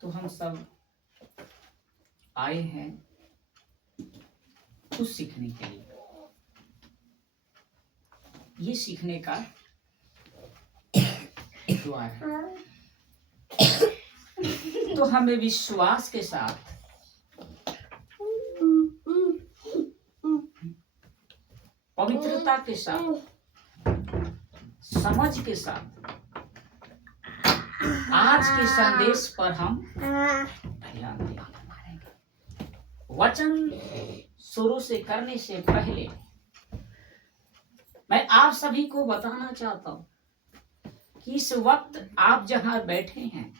तो हम सब आए हैं कुछ सीखने के लिए। ये सीखने का द्वार है। तो हमें विश्वास के साथ पवित्रता के साथ समझ के साथ आज के संदेश पर हम ध्यान देंगे। वचन शुरू से करने से पहले मैं आप सभी को बताना चाहता हूं कि इस वक्त आप जहां बैठे हैं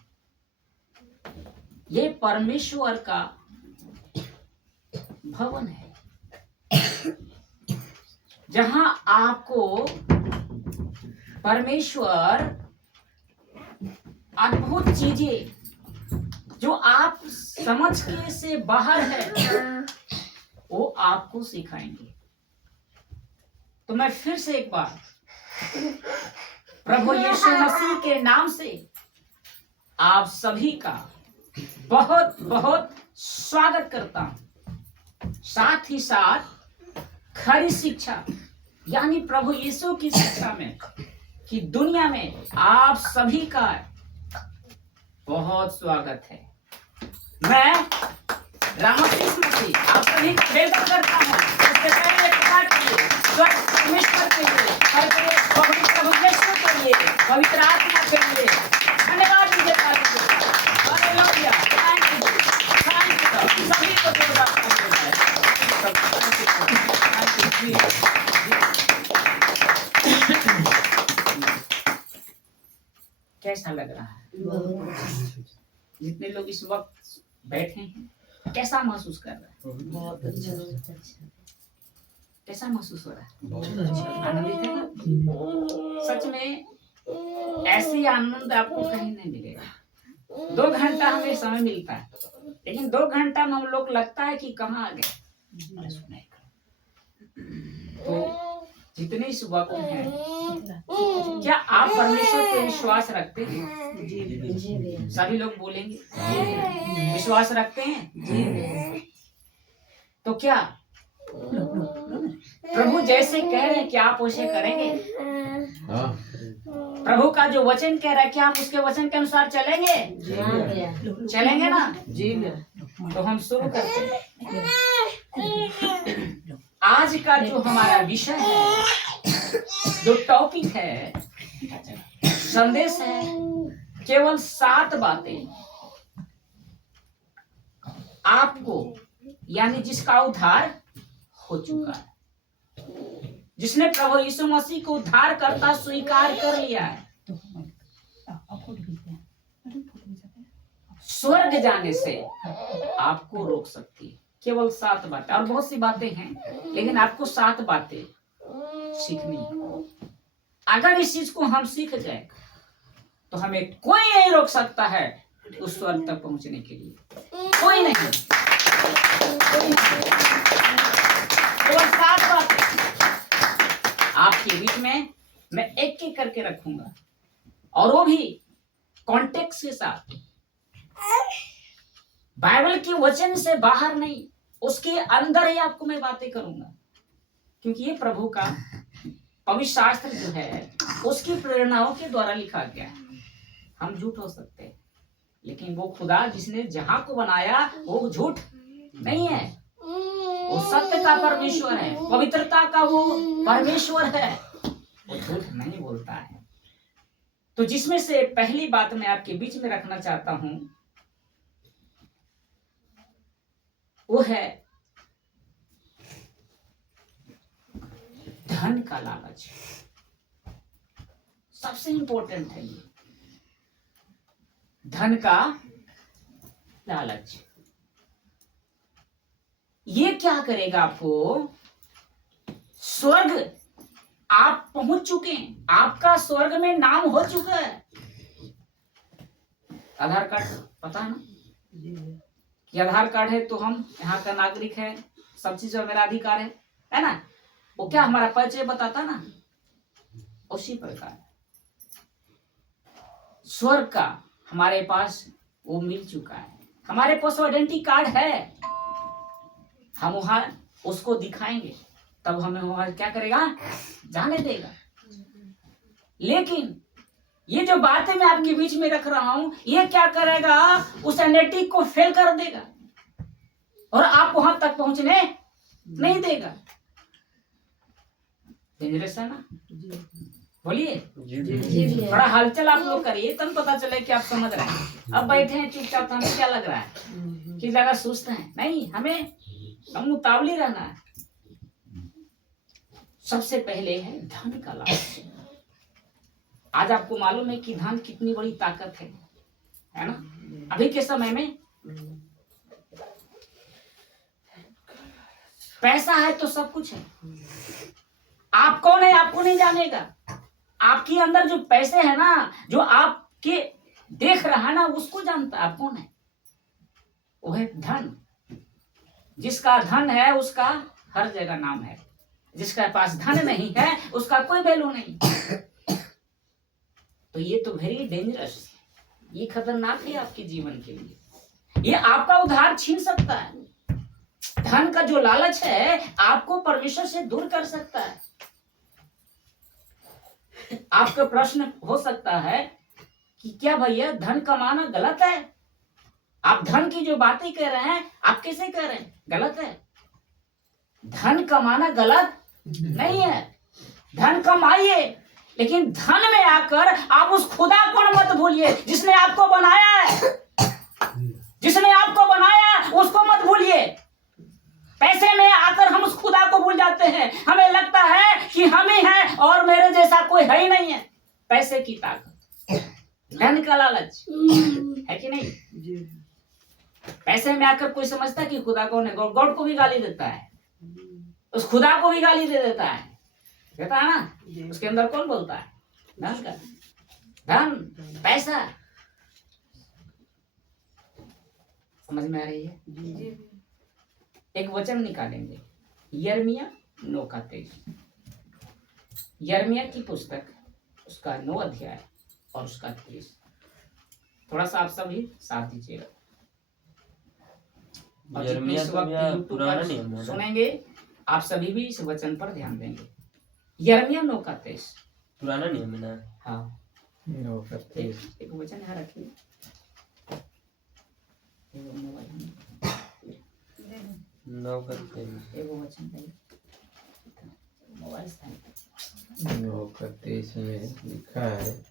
ये परमेश्वर का भवन है, जहां आपको परमेश्वर अद्भुत चीजें जो आप समझ के से बाहर है वो आपको सिखाएंगे। तो मैं फिर से एक बार प्रभु यीशु मसीह के नाम से आप सभी का बहुत बहुत स्वागत करता हूं। साथ ही साथ खरी शिक्षा यानी प्रभु यीशु की शिक्षा में कि दुनिया में आप सभी का बहुत स्वागत है। मैं रामकृष्ण मसीह आप सभी का वेलकम करता हूँ। इससे पहले परमेश्वर के लिए, प्रभु यीशु के लिए, पवित्र आत्मा के लिए धन्यवाद देता हूँ। हालेलुया, थैंक यू सभी को कैसा लग रहा है? जितने लोग इस वक्त बैठे हैं कैसा महसूस कर रहे हैं? बहुत अच्छा। कैसा महसूस हो रहा है? आनंदित है ना? सच में ऐसी आनंद आपको कहीं नहीं मिलेगा। 2 घंटा हमें समय मिलता है, लेकिन 2 घंटा में हम लोग लगता है कि कहाँ आ गए। तो जितने इस वक्त हैं, क्या आप परमेश्वर पे विश्वास रखते हैं? जी। सभी लोग बोलेंगे विश्वास रखते हैं। तो क्या प्रभु जैसे कह रहे हैं क्या आप उसे करेंगे? प्रभु का जो वचन कह रहा है क्या हम उसके वचन के अनुसार चलेंगे? चलेंगे ना? जी। तो हम शुरू करते हैं। आज का जो हमारा विषय है, जो टॉपिक है, संदेश है केवल 7 बातें आपको यानी जिसका उद्धार हो चुका है, जिसने प्रभु यीशु मसीह को उद्धार करता स्वीकार कर लिया है, स्वर्ग जाने से आपको रोक सकती है। केवल 7 बातें, और बहुत सी बातें हैं लेकिन आपको 7 बातें सीखनी है। अगर इस चीज को हम सीख गए तो हमें कोई नहीं रोक सकता है उस स्वर्ग तक पहुंचने के लिए। कोई नहीं। केवल 7 बातें आपके बीच में मैं एक एक करके रखूंगा, और वो भी कॉन्टेक्स्ट के साथ, बाइबल के वचन से बाहर नहीं, उसके अंदर ही आपको मैं बातें करूंगा। क्योंकि ये प्रभु का पवित्र शास्त्र जो है उसकी प्रेरणाओं के द्वारा लिखा गया है। हम झूठ हो सकते हैं, लेकिन वो खुदा जिसने जहां को बनाया वो झूठ नहीं है। वो सत्य का परमेश्वर है, पवित्रता का वो परमेश्वर है, वो झूठ नहीं बोलता है। तो जिसमें से पहली बात मैं आपके बीच में रखना चाहता हूं वो है धन का लालच। सबसे इंपॉर्टेंट है ये धन का लालच। ये क्या करेगा आपको? स्वर्ग आप पहुंच चुके हैं, आपका स्वर्ग में नाम हो चुका है। आधार कार्ड पता है ना कि आधार कार्ड है तो हम यहाँ का नागरिक है, सब चीज मेरा अधिकार है ना? वो क्या हमारा परिचय बताता ना, उसी प्रकार स्वर्ग का हमारे पास वो मिल चुका है। हमारे पास आइडेंटिटी कार्ड है, हम वहां उसको दिखाएंगे, तब हमें वहां क्या करेगा, जाने देगा। लेकिन ये जो बातें मैं आपके बीच में रख रहा हूं, ये क्या करेगा, उस आइडेंटिटी को फेल कर देगा और आप वहां तक पहुंचने नहीं देगा। डेंजरस है ना? बोलिए। जी भैया। थोड़ा हलचल आप लोग करिए, तब पता चले कि आप समझ रहे हैं। अब बैठे हैं चुपचाप, तो हमें क्या लग रहा है कि ज्यादा सुस्त है? नहीं, हम उतावली रहना है। सबसे पहले है धन का लालच। आज आपको मालूम है कि धन कितनी बड़ी ताकत है ना? अभी के समय में पैसा है तो सब कुछ है। आप कौन है आपको नहीं जानेगा। आपके अंदर जो पैसे है ना, जो आपके देख रहा है ना, उसको जानता है आप कौन है। वो है धन। जिसका धन है उसका हर जगह नाम है, जिसका पास धन नहीं है उसका कोई वैल्यू नहीं। तो ये तो वेरी डेंजरस, ये खतरनाक है आपके जीवन के लिए। ये आपका उद्धार छीन सकता है। धन का जो लालच है आपको परमेश्वर से दूर कर सकता है। आपका प्रश्न हो सकता है कि क्या भैया धन कमाना गलत है? आप धन की जो बातें कह रहे हैं, आप कैसे कह रहे हैं गलत है? धन कमाना गलत नहीं है। धन कमाइए, लेकिन धन में आकर आप उस खुदा को मत भूलिए जिसने आपको बनाया है। जिसने आपको बनाया है उसको मत भूलिए। पैसे में आकर हम उस खुदा को भूल जाते हैं। हमें लगता है कि हम ही हैं और मेरे जैसा कोई है ही नहीं है। पैसे की ताकत, धन का लालच है कि नहीं? पैसे में आकर कोई समझता है कि खुदा कौन है? गॉड को भी गाली देता है, उस खुदा को भी गाली दे देता है ना। उसके अंदर कौन बोलता है? धन का, धन, पैसा। समझ में आ रही है? एक वचन निकालेंगे, यिर्मयाह 9:23। यिर्मयाह की पुस्तक, उसका 9 अध्याय और उसका 30। थोड़ा सा आप सभी साथ दीजिएगा। और जितने इस वक्त यूट्यूब पर सुनेंगे, आप सभी भी इस वचन पर ध्यान देंगे। यिर्मयाह 9:23 पुराना नियम है ना? हाँ, 9:23 एक वचन यहाँ रखिए। एगो वचन मोबाइल 9:23 में लिखा है,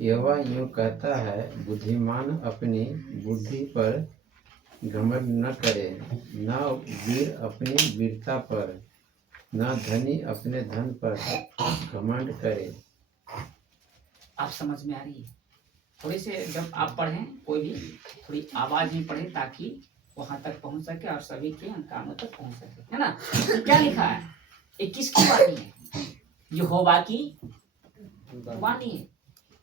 यहोवा यूं कहता है, बुद्धिमान अपनी बुद्धि पर घमंड न करे, न वीर अपनी वीरता पर, न धनी अपने धन पर घमंड करे। आप समझ में आ रही है? थोड़ी से जब आप पढ़ें, कोई भी थोड़ी आवाज में पढ़े ताकि वहां तक पहुंच सके और सभी के कानों तक पहुंच सके, है ना? तो क्या लिखा है? ये किसकी वाणी है? यहोवा की वाणी है।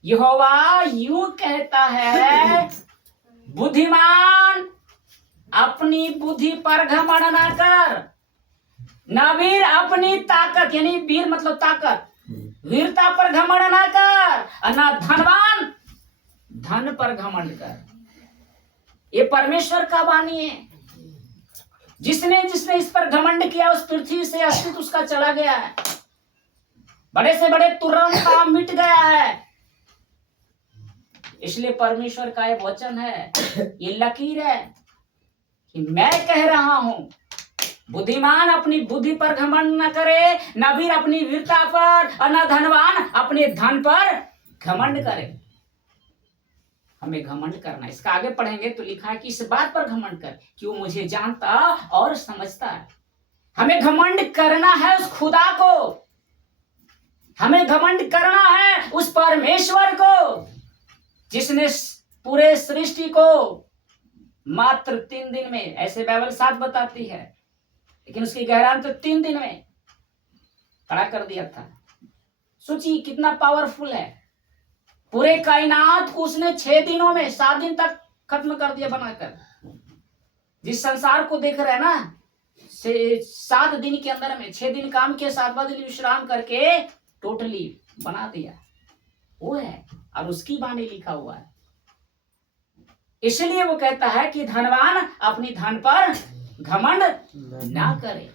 यहोवा यूं कहता है, बुद्धिमान अपनी बुद्धि पर घमंड ना कर, न वीर अपनी ताकत, यानी वीर मतलब ताकत, वीरता पर घमंड ना कर, और न धनवान धन पर घमंड कर। ये परमेश्वर का वाणी है। जिसने जिसने इस पर घमंड किया उस पृथ्वी से अस्तित्व उसका चला गया है। बड़े से बड़े तुरंत काम मिट गया है। इसलिए परमेश्वर का ये वचन है, ये लकीर है कि मैं कह रहा हूं, बुद्धिमान अपनी बुद्धि पर घमंड न करे, न वीर अपनी वीरता पर, और न धनवान अपने धन पर घमंड करे। हमें घमंड करना, इसका आगे पढ़ेंगे तो लिखा है कि इस बात पर घमंड कर कि वो मुझे जानता और समझता है। हमें घमंड करना है उस खुदा को, हमें घमंड करना है उस परमेश्वर को जिसने पूरे सृष्टि को मात्र 3 दिन में, ऐसे बाइबल 7 बताती है, लेकिन उसकी गहराई तो 3 दिन में खड़ा कर दिया था। सोचिए कितना पावरफुल है। पूरे कायनात को उसने 6 दिनों में, 7 दिन तक खत्म कर दिया बनाकर। जिस संसार को देख रहे हैं ना, 7 दिन के अंदर में 6 दिन काम किया, 7वां दिन विश्राम करके टोटली बना दिया। वो है और उसकी वाणी लिखा हुआ है। इसलिए वो कहता है कि धनवान अपनी धन पर घमंड ना करे।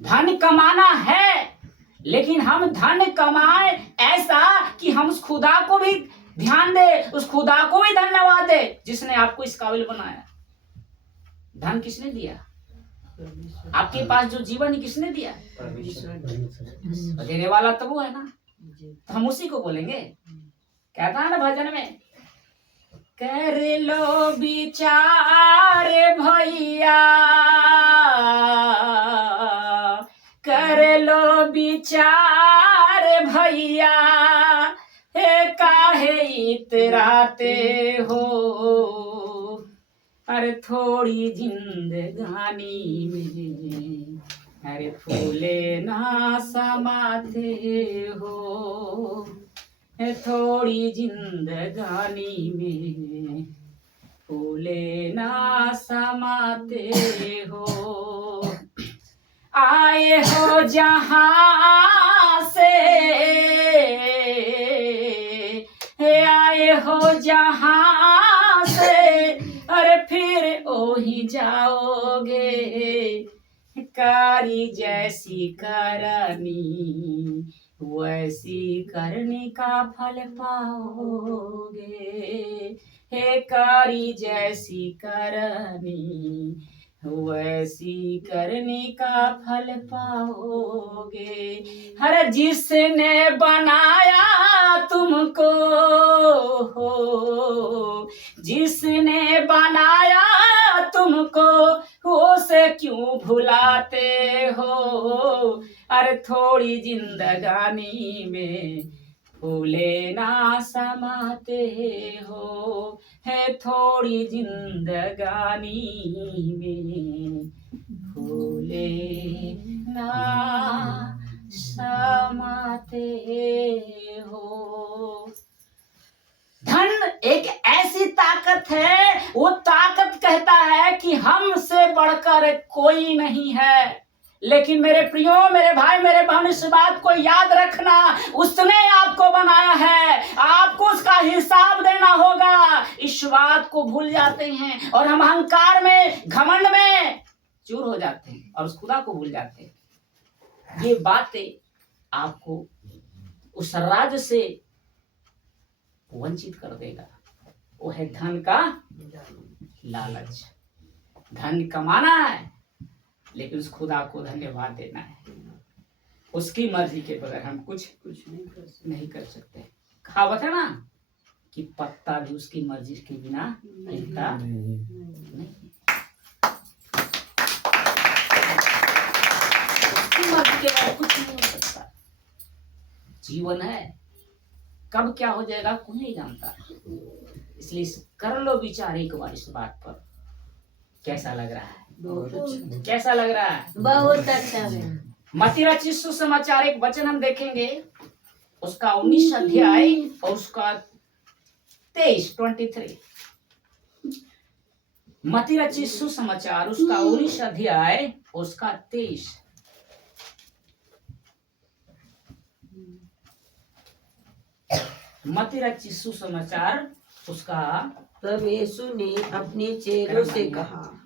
धन कमाना है, लेकिन हम धन कमाए ऐसा कि हम उस खुदा को भी ध्यान दे, उस खुदा को भी धन्यवाद दे जिसने आपको इस काबिल बनाया। धन किसने दिया? आपके पास जो जीवन किसने दिया? देने वाला तो वो है ना, तो हम उसी को बोलेंगे। कहता है ना भजन में, कर लो विचार भैया, कर लो विचार भैया, हे काहे इतराते हो, अरे थोड़ी जिंदगानी में, अरे फूले ना समाते हो, थोड़ी जिंदगानी में फूले ना समाते हो। आए हो जहां से, आए हो जहां से, अरे फिर वही जाओगे, कारी जैसी करनी वैसी करने का फल पाओगे, हे कारी जैसी करनी वैसी करने का फल पाओगे। हर जिसने बनाया तुमको हो, जिसने बनाया तुमको, उसे क्यों भुलाते हो, अरे थोड़ी जिंदगानी में फूले ना समाते हो, है थोड़ी जिंदगानी में फूले ना समाते हो। धन एक ऐसी ताकत है, वो ताकत कहता है कि हमसे बढ़कर कोई नहीं है। लेकिन मेरे प्रियो, मेरे भाई, मेरे बहन, इस बात को याद रखना, उसने आपको बनाया है, आपको उसका हिसाब देना होगा। इस बात को भूल जाते हैं और हम अहंकार में, घमंड में चूर हो जाते हैं और उस खुदा को भूल जाते हैं। ये बातें आपको उस राज से वंचित कर देगा। वो है धन का लालच। धन कमाना है, लेकिन उस खुदा को धन्यवाद देना है। उसकी मर्जी के बगैर हम कुछ नहीं कर सकते। कहावत है ना कि पत्ता भी उसकी मर्जी के बिना हिलता नहीं। उसकी मर्जी के बगैर कुछ नहीं हो सकता। जीवन है, कब क्या हो जाएगा कोई नहीं जानता। इसलिए कर लो विचार एक बार इस बात पर। कैसा लग रहा है? कैसा लग रहा है? बहुत अच्छा है। मत्ती रचित सुसमाचार एक वचन हम देखेंगे, उसका 19 अध्याय और उसका 23 मत्ती रचित सुसमाचार उसका 19 अध्याय उसका 23। मत्ती रचित सुसमाचार उसका। तब यीशु ने अपने चेलों से कहा,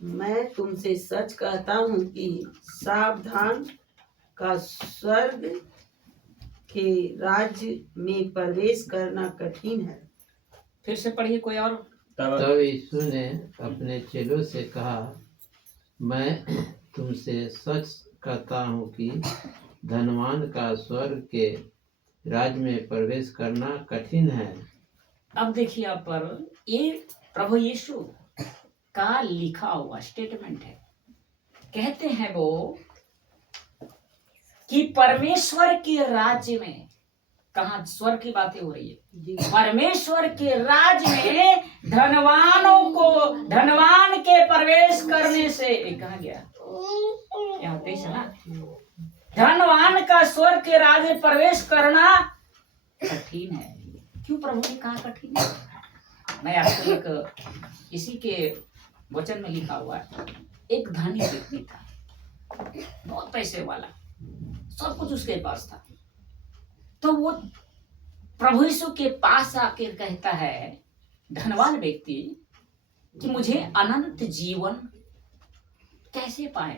मैं तुमसे सच कहता हूँ कि सावधान का स्वर्ग के राज्य में प्रवेश करना कठिन है। फिर से पढ़िए कोई और। तब यीशु ने अपने चेलों से कहा, मैं तुमसे सच कहता हूँ कि धनवान का स्वर्ग के राज्य में प्रवेश करना कठिन है। अब देखिए आप पर ये प्रभु यीशु का लिखा हुआ स्टेटमेंट है। कहते हैं वो कि परमेश्वर के राज्य में, कहाँ स्वर्ग की बातें हो रही है, परमेश्वर के राज्य में धनवानों को, धनवान के प्रवेश करने से, कहाँ गया यहाँ तेईस है ना, धनवान का स्वर्ग के राज्य में प्रवेश करना कठिन है। क्यों प्रभु ने कहा कठिन है? मैं आपको एक इसी के वचन में लिखा हुआ है। एक धनी व्यक्ति था, बहुत पैसे वाला, सब कुछ उसके पास था। तो वो प्रभु यीशु के पास आकर कहता है धनवान व्यक्ति कि मुझे अनंत जीवन कैसे पाए,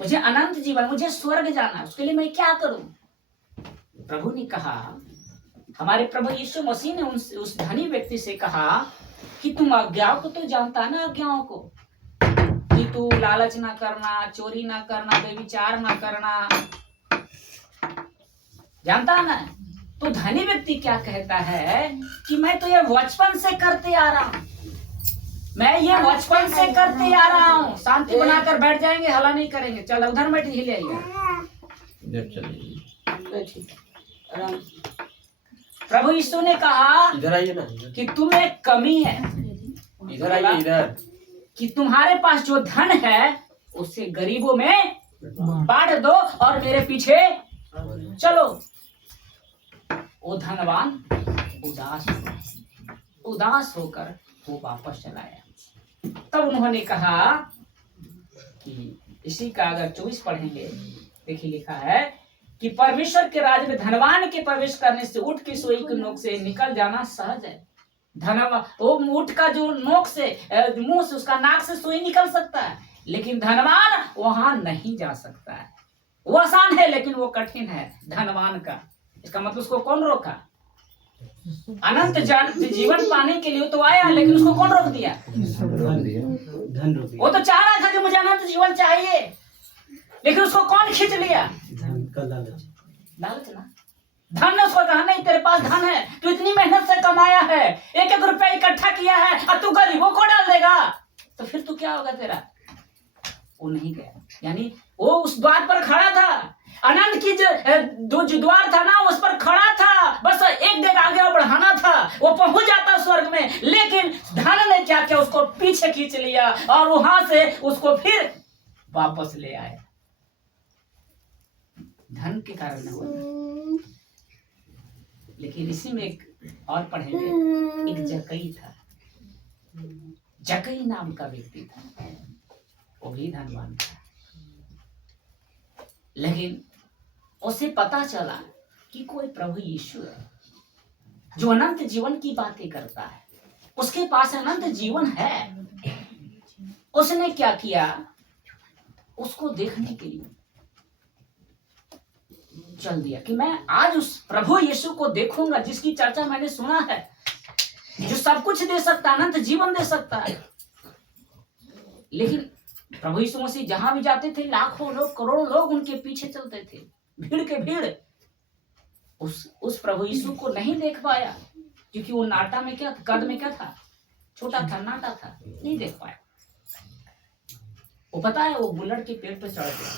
मुझे अनंत जीवन, मुझे स्वर्ग जाना, उसके लिए मैं क्या करूं? प्रभु ने कहा, हमारे प्रभु यीशु मसीह ने उस धनी व्यक्ति से कहा कि तुम आज्ञाओं को तो जानता ना, आज्ञाओं को, कि तू लालच ना करना, चोरी ना करना, बेविचार ना करना, जानता ना? तो धनी व्यक्ति क्या कहता है कि मैं तो ये बचपन से करते आ रहा हूं, मैं ये बचपन से करते आ रहा हूँ। शांति बनाकर बैठ जाएंगे, हला नहीं करेंगे। चल उधर बैठ, हिले आराम। प्रभु यीशु ने कहा इधर आइए ना, कि तुम एक कमी है, इधर आइए, इधर, कि तुम्हारे पास जो धन है उससे गरीबों में बांट दो और मेरे पीछे चलो। वो धनवान उदास होकर वो वापस चला आया। तब उन्होंने कहा कि इसी का अगर 24 पढ़ेंगे, देखिए लिखा है कि परमेश्वर के राज्य में धनवान के प्रवेश करने से ऊँट की सुई की नोक से निकल जाना सहज है। धनवान वो ऊँट का जो नोक से मुंह से उसका नाक से सुई निकल सकता है, लेकिन धनवान वहां नहीं जा सकता है। वो आसान है लेकिन वो कठिन है धनवान का। इसका मतलब उसको कौन रोका? अनंत जीवन पाने के लिए तो आया, लेकिन उसको कौन रोक दिया? धन रोक दिया, वो तो चाह रहा था कि मुझे अनंत जीवन चाहिए, लेकिन उसको कौन खींच लिया? धन का लालच, लालच ना। धन ने उसको कहा नहीं, तेरे पास धन है, तू इतनी मेहनत से कमाया है, 1-1 रुपया इकट्ठा किया है, और तू गरीबों को डाल देगा, तो फिर तू क्या होगा तेरा? वो नहीं गया। यानी वो उस द्वार पर खड़ा था, अनंत की जो द्वार था ना, उस पर खड़ा था, बस एक डेग आगे बढ़ाना था, वो पहुंच जाता स्वर्ग में। लेकिन धन ने क्या किया? उसको पीछे खींच लिया और वहां से उसको फिर वापस ले आया। धन के कारण हुआ। लेकिन इसी में एक और पढ़ेंगे, एक जकई था, जकई नाम का व्यक्ति था, वो भी धनवान था, लेकिन उसे पता चला कि कोई प्रभु यीशु है जो अनंत जीवन की बातें करता है, उसके पास अनंत जीवन है। उसने क्या किया? उसको देखने के लिए चल दिया कि मैं आज उस प्रभु यीशु को देखूंगा जिसकी चर्चा मैंने सुना है, जो सब कुछ दे सकता है, अनंत जीवन दे सकता है। लेकिन प्रभु यीशु मसीह जहां भी जाते थे, लाखों लोग, करोड़ों लोग उनके पीछे चलते थे, भीड़ के भीड़। उस प्रभु यीशु को नहीं देख पाया, क्योंकि वो नाटा में क्या, कद में क्या था? छोटा था, नाटा था, नहीं देख पाया। वो पता है, वो बुलट के पेड़ पर चढ़ गया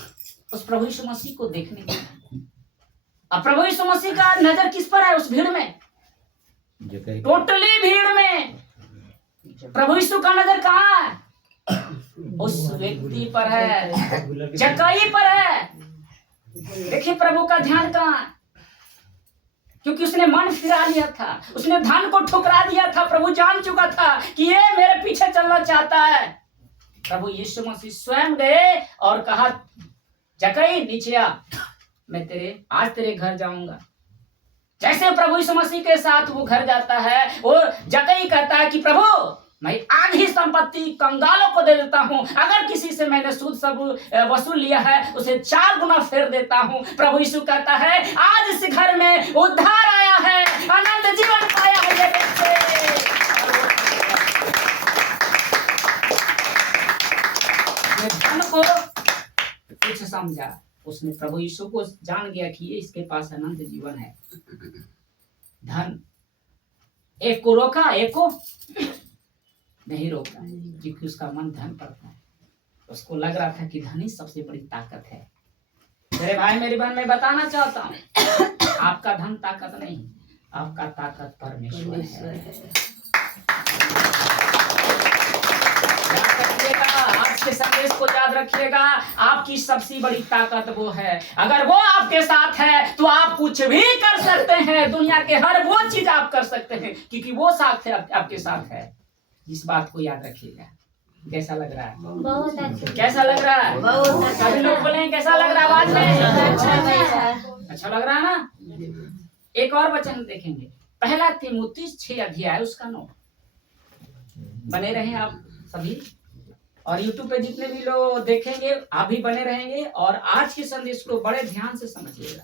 उस प्रभु यीशु मसीह को देखने के लिए। अब प्रभु यीशु मसीह का नजर किस पर है? उस भीड़ में, टोटली भीड़ में प्रभु यीशु का नजर कहाँ है? उस व्यक्ति पर है, जक्कई पर है। देखिए प्रभु का ध्यान कहाँ है? क्योंकि उसने मन फिरा लिया था, उसने धन को ठुकरा दिया था। प्रभु जान चुका था कि ये मेरे पीछे चलना चाहता है। प्रभु यीशु मसीह स्वयं गए और कहा, जक्कई नीचे आ, मैं आज तेरे घर जाऊंगा। जैसे प्रभु यीशु मसीह के साथ वो घर जाता है, वो जक्कई कहता है कि प्रभु मैं आधी संपत्ति कंगालों को दे देता हूँ, अगर किसी से मैंने सूद सब वसूल लिया है उसे 4 गुना फेर देता हूँ। प्रभु यीशु कहता है आज इस घर में उद्धार आया है, अनंत जीवन पाया है ये बच्चे। धन को कुछ समझा, उसने प्रभु यीशु को जान गया कि ये इसके पास अनंत जीवन है। धन एक को रोका, एक को नहीं रोका, क्योंकि उसका मन धन पर था। उसको लग रहा था कि धन ही सबसे बड़ी ताकत है। मेरे भाई मेरी बहन, मैं बताना चाहता हूँ, आपका धन ताकत नहीं, आपका ताकत परमेश्वर है। याद रखिएगा, आज के संदेश को याद रखिएगा, आपकी सबसे बड़ी ताकत वो है। अगर वो आपके साथ है तो आप कुछ भी कर सकते हैं, दुनिया के हर वो चीज आप कर सकते हैं, क्योंकि वो साथ है, आपके साथ है। इस बात को याद रखिएगा। कैसा लग रहा है? बहुत अच्छा। कैसा लग रहा है? बहुत अच्छा। सभी लोग बोलें कैसा लग रहा है? आवाज में अच्छा अच्छा लग रहा है ना? एक और वचन देखेंगे, पहला तीमुथी 6 अध्याय उसका 9। बने रहे आप सभी, और YouTube पे जितने भी लोग देखेंगे आप भी बने रहेंगे, और आज के संदेश को बड़े ध्यान से समझिएगा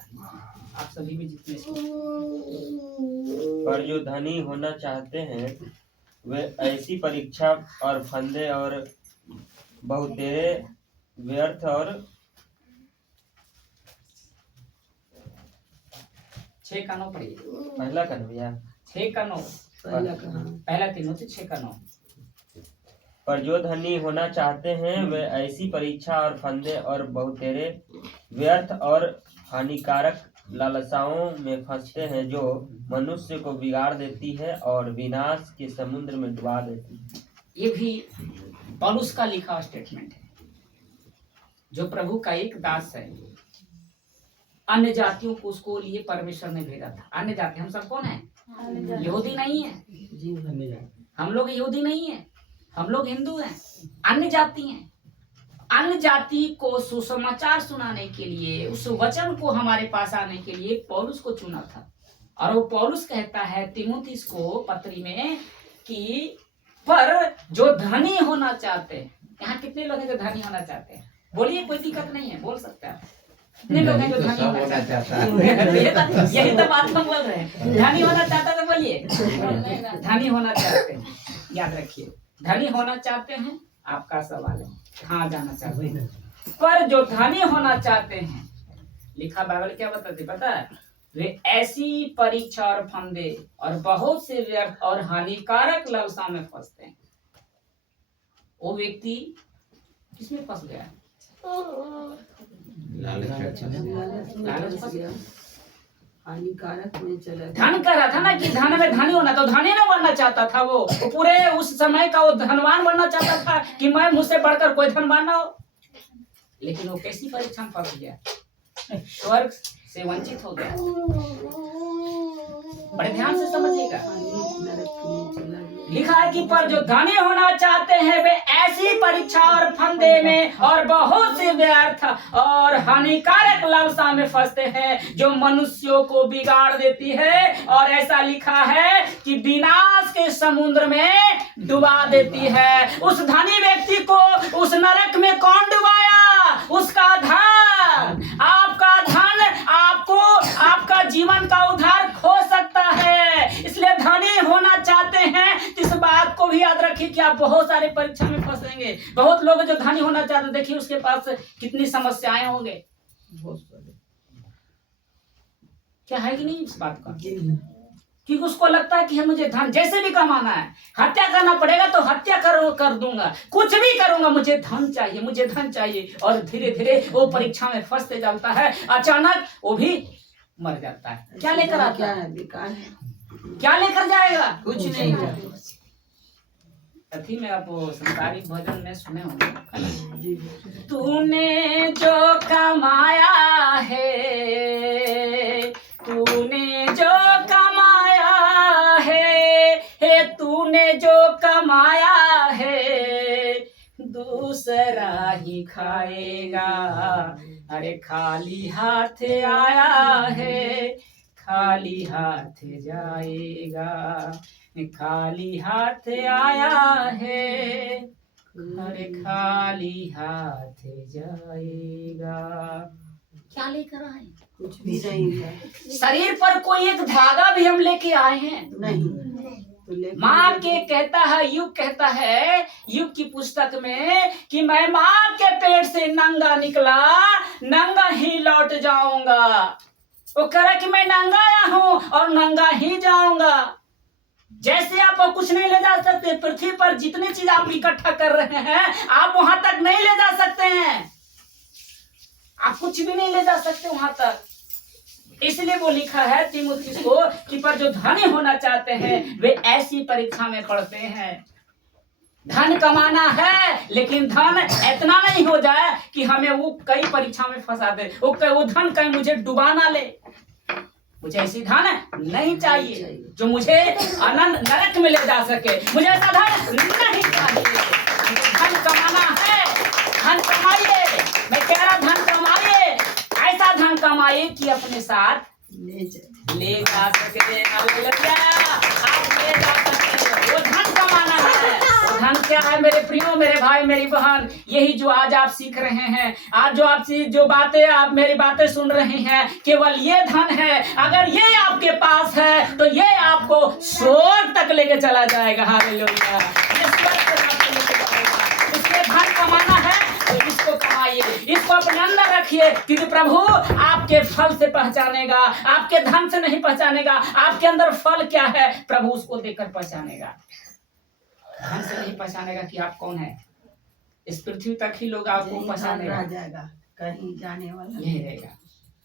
आप सभी भी जितने पर जो धनी होना चाहते हैं वे ऐसी परीक्षा और फंदे और बहुतेरे व्यर्थ और 6 का 9 पढ़िए। पहला कर भैया 6 का 9 पहला तीमुथी 6 का 9। पर जो धनी होना चाहते हैं वे ऐसी परीक्षा और फंदे और बहुतेरे व्यर्थ और हानिकारक लालसाओं में फंसते हैं जो मनुष्य को बिगाड़ देती है और विनाश के समुद्र में डुबा देती है। ये भी पौलुस का लिखा स्टेटमेंट है, जो प्रभु का एक दास है। अन्य जातियों को उसको लिए परमेश्वर ने भेजा था। अन्य जाति हम सब कौन है? यहूदी नहीं है, हम लोग यहूदी नहीं है, हम लोग हिंदू हैं, अन्य जाति हैं। अन्य जाति को सुसमाचार सुनाने के लिए, उस वचन को हमारे पास आने के लिए पौलुस को चुना था। और वो पौलुस कहता है तीमुथी को पत्री में कि पर जो धनी होना चाहते हैं, यहाँ कितने लोग हैं जो धनी होना चाहते हैं? बोलिए, कोई दिक्कत नहीं है, बोल सकते हैं। कितने लोग हैं जो धनी होना चाहते हैं? यही तो बात हम बोल रहे हैं। धनी होना चाहता तो बोलिए, धनी होना चाहते हैं। याद रखिए, धनी होना चाहते हैं, आपका सवाल है कहाँ जाना चाहते हैं। पर जो धनी होना चाहते हैं, लिखा बाइबल क्या बताती पता है? वे ऐसी परीक्षा और फंदे और बहुत से व्यर्थ और हानिकारक लालसा में फंसते हैं। वो व्यक्ति किसमें फंस गया? लालच फंस गया, हानिकारक में चला गया। धन कर रहा था ना कि धन में धनी होना, तो धनी ना बनना चाहता था वो पूरे उस समय का वो धनवान बनना चाहता था कि मैं मुझसे बढ़कर कोई धनवान ना हो। लेकिन वो कैसी परीक्षा में फंस गया? स्वर्ग से वंचित हो गया। बड़े ध्यान से समझिएगा, लिखा है कि पर जो धनी होना चाहते हैं वे ऐसी परीक्षा और फंदे में और बहुत से व्यर्थ और हानिकारक लालसा में फंसते हैं जो मनुष्यों को बिगाड़ देती है, और ऐसा लिखा है कि विनाश के समुद्र में डुबा देती है। उस धनी व्यक्ति को उस नरक में कौन डुबाया? उसका धन। आपका धन आपको आपका जीवन का उद्धार खो सकता है। इसलिए धनी होना चाहते हैं तो इस बात को भी याद रखिए कि आप बहुत सारे परीक्षा में फंसेंगे। बहुत लोग जो धनी होना चाहते हैं, देखिए उसके पास कितनी समस्याएं होंगे। क्या है कि नहीं इस बात का? क्योंकि उसको लगता है कि है मुझे धन जैसे भी कमाना है, हत्या करना पड़ेगा तो हत्या कर दूंगा, कुछ भी करूंगा, मुझे धन चाहिए, मुझे धन चाहिए। और धीरे धीरे वो परीक्षा में फंसते जाता है, अचानक वो भी मर जाता है। क्या लेकर आता है? बेकार है। क्या लेकर जाएगा? कुछ नहीं। अथी में आप संसारिक भजन में सुने होंगे, तूने जो कमाया है, तूने जो कमाया है, तूने जो कमाया है दूसरा ही खाएगा। अरे खाली हाथ आया है, खाली हाथ जाएगा, खाली हाथ आया है, अरे खाली हाथ जाएगा। क्या लेकर आए? कुछ भी नहीं है। शरीर पर कोई एक धागा भी हम लेके आए हैं नहीं तो माँ के कहता है, युग कहता है, युग की पुस्तक में कि मैं माँ के पेट से नंगा निकला, नंगा ही लौट जाऊंगा। वो कह रहा कि मैं नंगा आया हूँ और नंगा ही जाऊंगा। जैसे आप कुछ नहीं ले जा सकते, पृथ्वी पर जितनी चीज आप इकट्ठा कर रहे हैं आप वहां तक नहीं ले जा सकते हैं, आप कुछ भी नहीं ले जा सकते वहां तक। इसलिए वो लिखा है तीमुथी को कि पर जो धनी होना चाहते हैं वे ऐसी परीक्षा में पड़ते हैं। धन कमाना है, लेकिन धन इतना नहीं हो जाए कि हमें वो कई परीक्षा में फंसा दे, वो धन कहीं मुझे डुबा ना ले। मुझे ऐसी धन नहीं चाहिए जो मुझे अनंत नरक में ले जा सके। मुझे ऐसा धन नहीं चाहिए। धन कमाना है, धन कमाइए। मैं कह रहा धन कमाइए, ऐसा धन कमाइए कि अपने साथ ले जा सकते हैं। हालेलुया। आप ले जा सकते हैं। वो धन कमाना है। वो धन क्या है मेरे प्रियो, मेरे भाई, मेरी बहन? यही जो आज आप सीख रहे हैं, आज जो आप जो बातें आप मेरी बातें सुन रहे हैं, केवल ये धन है। अगर ये आपके पास है तो ये आपको स्वर्ग तक लेके चला जाएगा। हालेलुया। ये स्वर्ग तक आपको लेके जाएगा। इसलिए धन कमाना है तो इसको कमाइए, इसको अपने अंदर रखिए, क्योंकि प्रभु आपके फल से पहचानेगा, आपके धन से नहीं पहचानेगा। आपके अंदर फल क्या है प्रभु उसको देखकर पहचानेगा, धन से नहीं पहचानेगा कि आप कौन है। इस पृथ्वी तक ही लोग आपको पहचानेगा, जाएगा, कहीं जाने वाला नहीं रहेगा।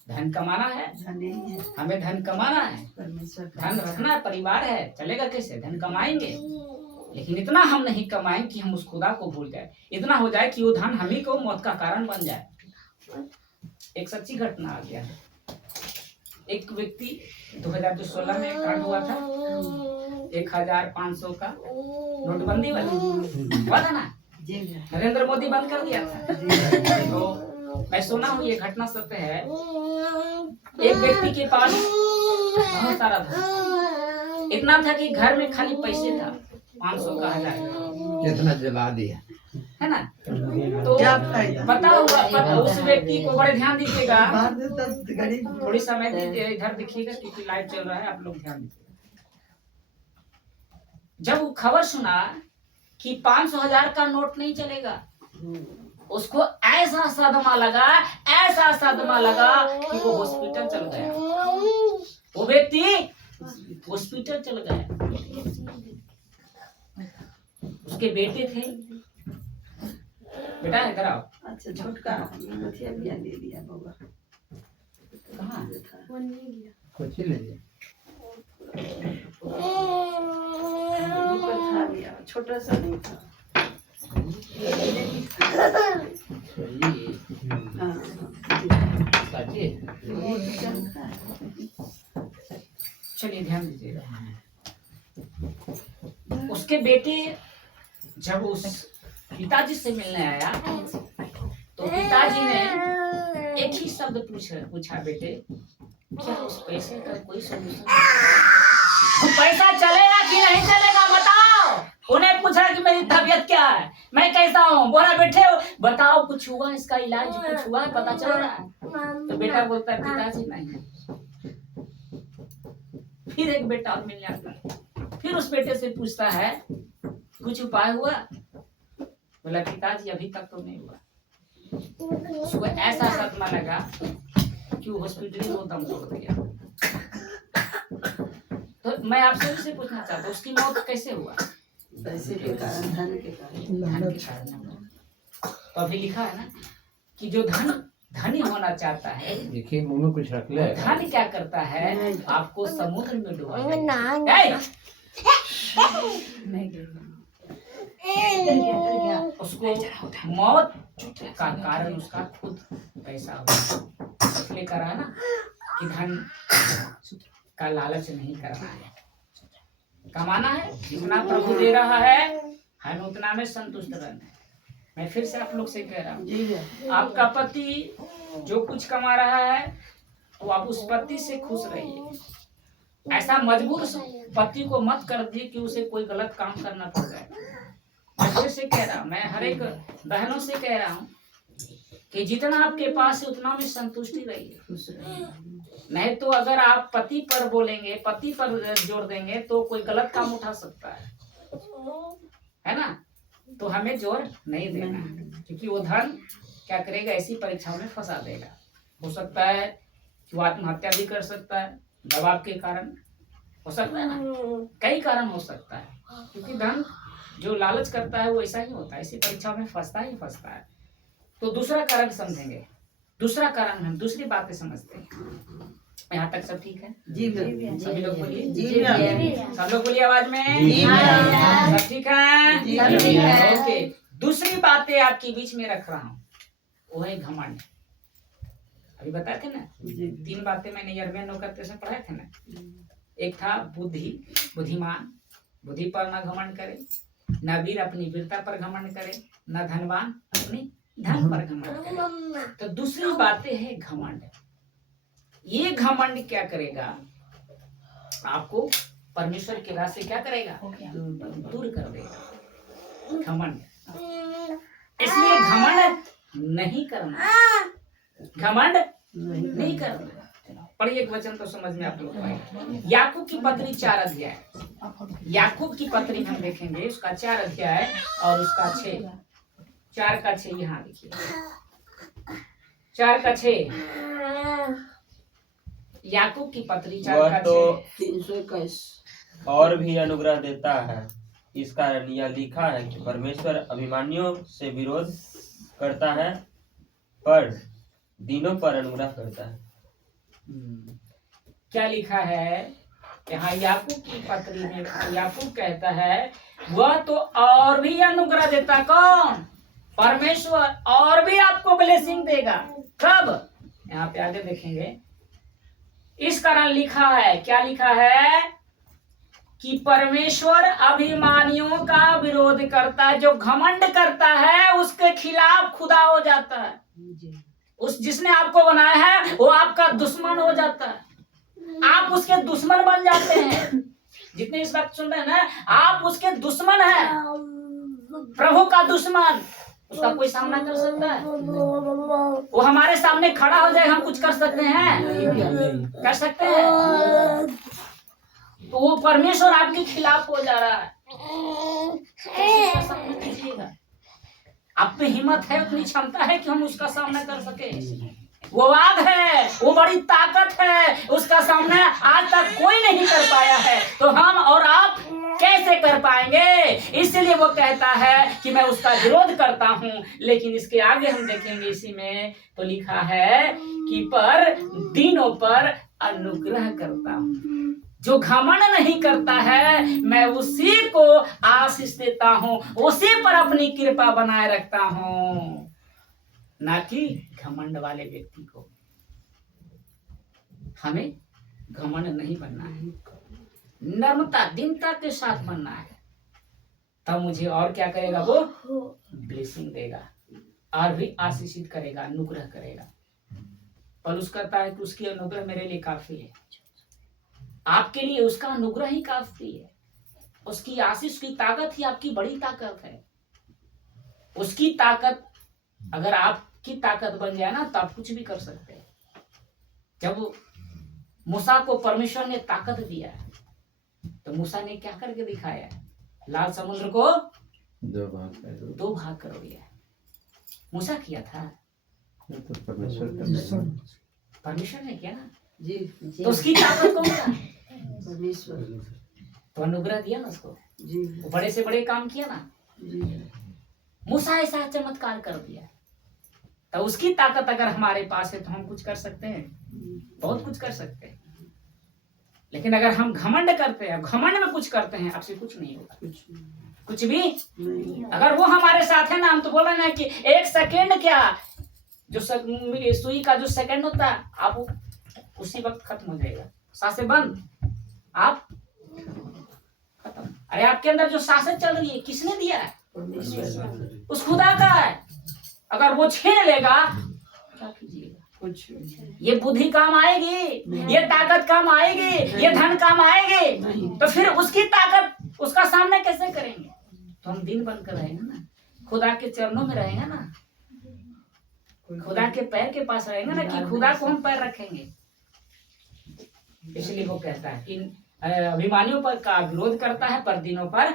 धन कमाना है, धन नहीं है, हमें धन कमाना है, परमेश्वर का धन रखना है, परिवार है, चलेगा कैसे? धन कमाएंगे, लेकिन इतना हम नहीं कमाएं कि हम उस खुदा को भूल जाए। इतना हो जाए कि वो धन हम ही को मौत का कारण बन जाए। एक सच्ची घटना आ गया है। एक व्यक्ति 2016 में कांड हुआ था, 1500 का नोटबंदी वाली हुआ था ना, जी जी। नरेंद्र मोदी बंद कर दिया था। तो मैं सुना हूँ ये घटना सत्य है। एक व्यक्ति के पास बहुत सारा था, इतना था कि घर में खाली पैसे था 500 का, 1000 का, कितना जला दिया है ना। तो क्या फायदा? पता होगा, पता उस व्यक्ति को बड़े ध्यान दीजिएगा, बाहर से तो गरीब थोड़ी समय दीजिए, इधर देखिएगा क्योंकि लाइव चल रहा है, आप लोग ध्यान दीजिएगा। जब वो खबर सुना कि 500 1000 का नोट नहीं चलेगा, उसको ऐसा सदमा लगा, ऐसा सदमा लगा कि वो हॉस्पिटल चल गया। वो व्यक्ति हॉस्पिटल चल गया। उसके बेटे थे, बेटा इधर आओ। अच्छा छोटका मुठिया भी दे दिया बाबा। कहाँ? कुछ ही ले लिया। ऊपर था लिया, छोटा सा नहीं था। सही हाँ, साची चलिए ध्यान दीजिएगा। उसके बेटे जब उस पिताजी से मिलने आया तो पिताजी ने एक ही शब्द पूछा, बेटे क्या उस पैसे का कोई सोल्यूशन? पैसा चलेगा कि नहीं चलेगा बताओ। उन्हें पूछा कि मेरी तबीयत क्या है, मैं कैसा हूँ। बोला बेटे बताओ कुछ हुआ, इसका इलाज कुछ हुआ है, पता चल रहा है? तो बेटा बोलता है पिताजी नहीं। फिर एक बेटा और मिलने आता है, फिर उस बेटे से पूछता है कुछ उपाय हुआ? बोला पिताजी अभी तक तो नहीं हुआ। उसको ऐसा सदमा लगा कि वो हॉस्पिटल में दम तोड़ दिया। तो मैं आपसे भी से पूछना चाहता हूँ उसकी मौत कैसे हुआ? पैसे के कारण, धन के कारण। धन के कारण। तो अभी लिखा है ना कि जो धनी होना चाहता है, देखिए मुंह में कुछ रख ले। धन क्या करता है? आपको समुद्र में डुबा देगा। उसको मौत का कारण उसका खुद पैसा होगा। इसलिए करा ना कि धन का लालच नहीं करना है, कमाना है। जितना प्रभु दे रहा है हमें उतना में संतुष्ट रहना है। मैं फिर से आप लोग से कह रहा हूँ, आपका पति जो कुछ कमा रहा है तो आप उस पति से खुश रहिए। ऐसा मजबूर पति को मत कर दिए कि उसे कोई गलत काम करना पड़ जाए। मैं फिर से कह रहा हूँ, मैं हर एक बहनों से कह रहा हूँ कि जितना आपके पास है उतना में संतुष्टि रहिए। नहीं तो अगर आप पति पर बोलेंगे, पति पर जोर देंगे तो कोई गलत काम उठा सकता है ना। तो हमें जोर नहीं देना, क्योंकि वो धन क्या करेगा, ऐसी परीक्षाओं में फंसा देगा। हो सकता है कि वो आत्महत्या भी कर सकता है, दबाव के कारण हो सकता है ना, कई कारण हो सकता है। क्योंकि धन जो लालच करता है वो ऐसा ही होता है, ऐसी परीक्षाओं में फंसता है। तो दूसरा कारण समझेंगे, दूसरा कारण हम दूसरी बातें समझते हैं। यहाँ तक सब ठीक है? जी सभी लोग बोलिए जी सब लोग बोलिए आवाज में जी सब ठीक है? जी, सब ठीक है। ओके, दूसरी बातें आपके बीच में रख रहा हूँ, वो है घमंड। अभी बताए थे ना, 3 बातें मैंने यर्मिया 9 से पढ़ाए थे ना। एक था बुद्धिमान, बुद्धि पर न घमंड करे, न वीर अपनी वीरता पर घमंड करे, न धनवान अपनी धन पर घमंड करे। तो दूसरी बातें है घमंड। ये घमंड क्या करेगा, आपको परमेश्वर के राह से क्या करेगा, दूर कर देगा घमंड। इसलिए घमंड नहीं करना, घमंड नहीं करना। पढ़िए एक वचन तो समझ में आप लोग आएगा। याकूब की पत्री 4 अध्याय, याकूब की पत्री हम देखेंगे उसका 4 अध्याय और उसका 6, 4 का 6 यहाँ देखिए, 4 का 6 याकूब की पत्री 4 वह का तो 6। 321। और भी अनुग्रह देता है, इस कारण यह लिखा है कि परमेश्वर अभिमानियों से विरोध करता है पर दीनों पर अनुग्रह करता है। क्या लिखा है यहाँ याकूब की पत्री में? याकूब कहता है वह तो और भी अनुग्रह देता, कौन? परमेश्वर, और भी आपको ब्लेसिंग देगा। कब? यहाँ पे आगे देखेंगे। इस कारण लिखा है, क्या लिखा है कि परमेश्वर अभिमानियों का विरोध करता है, जो घमंड करता है उसके खिलाफ खुदा हो जाता है। उस जिसने आपको बनाया है वो आपका दुश्मन हो जाता है, आप उसके दुश्मन बन जाते हैं। जितने इस वक्त सुन रहे हैं ना, आप उसके दुश्मन हैं, प्रभु का दुश्मन। उसका कोई सामना कर सकता है? वो हमारे सामने खड़ा हो जाए, हम कुछ कर सकते हैं? कर सकते हैं? तो वो परमेश्वर आपके खिलाफ हो जा रहा है, उसका सामना कीजिएगा। आप पे हिम्मत है, उतनी क्षमता है कि हम उसका सामना कर सके। वो वाग है, वो बड़ी ताकत है, उसका सामना आज तक कोई नहीं कर पाया है, तो हम और आप कैसे कर पाएंगे? इसलिए वो कहता है कि मैं उसका विरोध करता हूँ। लेकिन इसके आगे हम देखेंगे, इसी में तो लिखा है कि पर दीनों पर अनुग्रह करता हूँ। जो घमंड नहीं करता है मैं उसी को आशीष देता हूँ, उसी पर अपनी कृपा बनाए रखता हूँ, ना कि घमंड वाले व्यक्ति को। हमें घमंड नहीं बनना है, नम्रता दीनता के साथ बनना है। तब मुझे और क्या करेगा, वो ब्लेसिंग देगा और भी आशीषित करेगा, अनुग्रह करेगा। पौलुस कहता है कि उसकी अनुग्रह मेरे लिए काफी है। आपके लिए उसका अनुग्रह ही काफी है। उसकी आशीष की ताकत ही आपकी बड़ी ताकत है। उसकी ताकत अगर आपकी ताकत बन जाए ना तो आप कुछ भी कर सकते हैं। जब मूसा को परमेश्वर ने ताकत दिया तो मूसा ने क्या करके दिखाया? लाल समुद्र को 2 भाग कर दिया। मूसा किया था, तो परमेश्वर ने किया ना जी। तो उसकी ताकत कौन सा? परमेश्वर। तो अनुग्रह दिया ना उसको, जी वो बड़े से बड़े काम किया ना। जी। मूसा ऐसा चमत्कार कर दिया, तो उसकी ताकत अगर हमारे पास है तो हम कुछ कर सकते हैं, बहुत कुछ कर सकते हैं। लेकिन अगर हम घमंड करते हैं, घमंड में कुछ करते हैं, आपसे कुछ नहीं होगा, कुछ भी नहीं। अगर वो हमारे साथ है ना, हम तो बोल रहे हैं कि 1 सेकेंड क्या, जो सुई का जो सेकंड होता है आप उसी वक्त खत्म हो जाएगा। सांसें बंद, आप खत्म। अरे आपके अंदर जो सांसें चल रही है किसने दिया है? परमेश्वर। उस खुदा का है। अगर वो छीन लेगा क्या कीजिएगा? कुछ ये बुद्धि काम आएगी, ये ताकत काम आएगी, ये धन काम आएगी, नहीं। तो फिर उसकी ताकत उसका सामना कैसे करेंगे? तो हम दिन बनकर रहेंगे ना, खुदा के चरणों में रहेंगे ना, खुदा के पैर के पास रहेंगे ना, कि खुदा को हम पैर रखेंगे। इसलिए वो कहता है कि अभिमानियों पर का विरोध करता है पर दीनों पर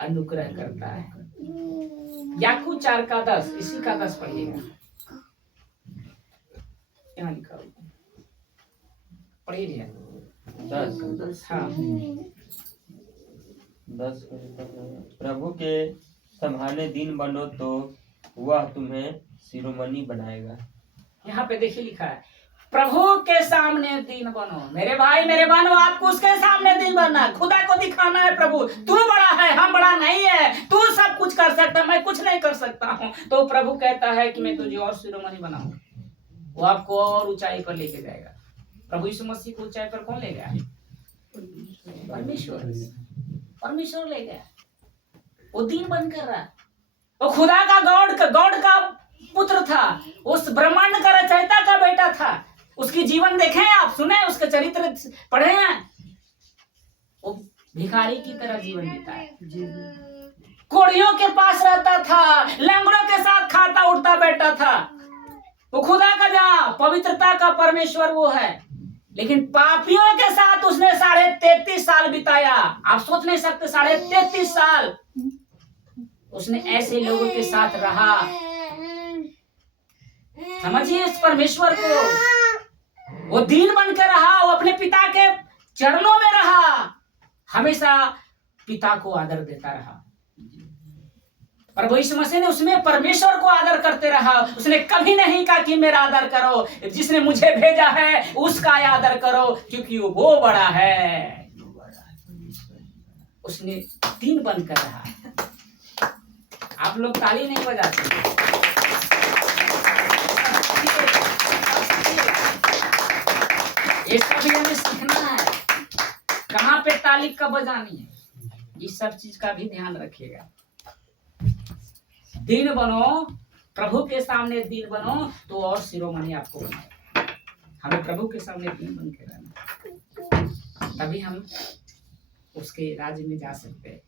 अनुग्रह करता है। याकूब 4 का 10, इसी का 10 पढ़िएगा, यहाँ लिखा हुआ पढ़िए। 10 हाँ 10 प्रभु के संभाले दिन बनो तो वह तुम्हें शिरोमणि बनाएगा। यहाँ पे देखिए लिखा है प्रभु के सामने दिन बनो। मेरे भाई मेरे बहनों, आपको उसके सामने दिन बनना है, खुदा को दिखाना है प्रभु तू बड़ा है, हम बड़ा नहीं है, तू सब कुछ कर सकता, मैं कुछ नहीं कर सकता हूँ। तो प्रभु कहता है कि मैं तुझे और शिरोमणि बनाऊंगा, वो आपको और ऊंचाई पर लेके जाएगा। प्रभु यीशु मसीह को ऊंचाई पर कौन ले गया? परमेश्वर, परमेश्वर ले गया। वो दिन बन कर रहा, वो खुदा का गॉड का पुत्र था, उस ब्रह्मांड का रचयिता का बेटा था, उसकी जीवन देखे हैं आप, सुने उसके चरित्र पढ़े हैं। वो भिखारी की तरह जीवन बिताया, कोड़ियों के पास रहता था, लंगड़ों के साथ खाता उठता बैठा था। वो खुदा का जहाँ पवित्रता का परमेश्वर वो है, लेकिन पापियों के साथ उसने 33.5 साल बिताया। आप सोच नहीं सकते, 33.5 साल उसने ऐसे लोगों के साथ रहा। समझिए इस परमेश्वर को। वो दीन बनकर रहा, वो अपने पिता के चरणों में रहा, हमेशा पिता को आदर देता रहा। प्रभु यीशु मसीह ने उसमें परमेश्वर को आदर करते रहा। उसने कभी नहीं कहा कि मेरा आदर करो, जिसने मुझे भेजा है उसका आदर करो, क्योंकि वो बड़ा है। उसने दीन बनकर रहा। आप लोग ताली नहीं बजाते, ये सब भी हमें सीखना है। कहाँ पे ताली कब बजानी है, इस सब चीज का भी ध्यान रखिएगा। दीन बनो, प्रभु के सामने दीन बनो, तो और शिरोमणि आपको बनाए। हमें प्रभु के सामने दीन बन के रहना, तभी हम उसके राज्य में जा सकते हैं।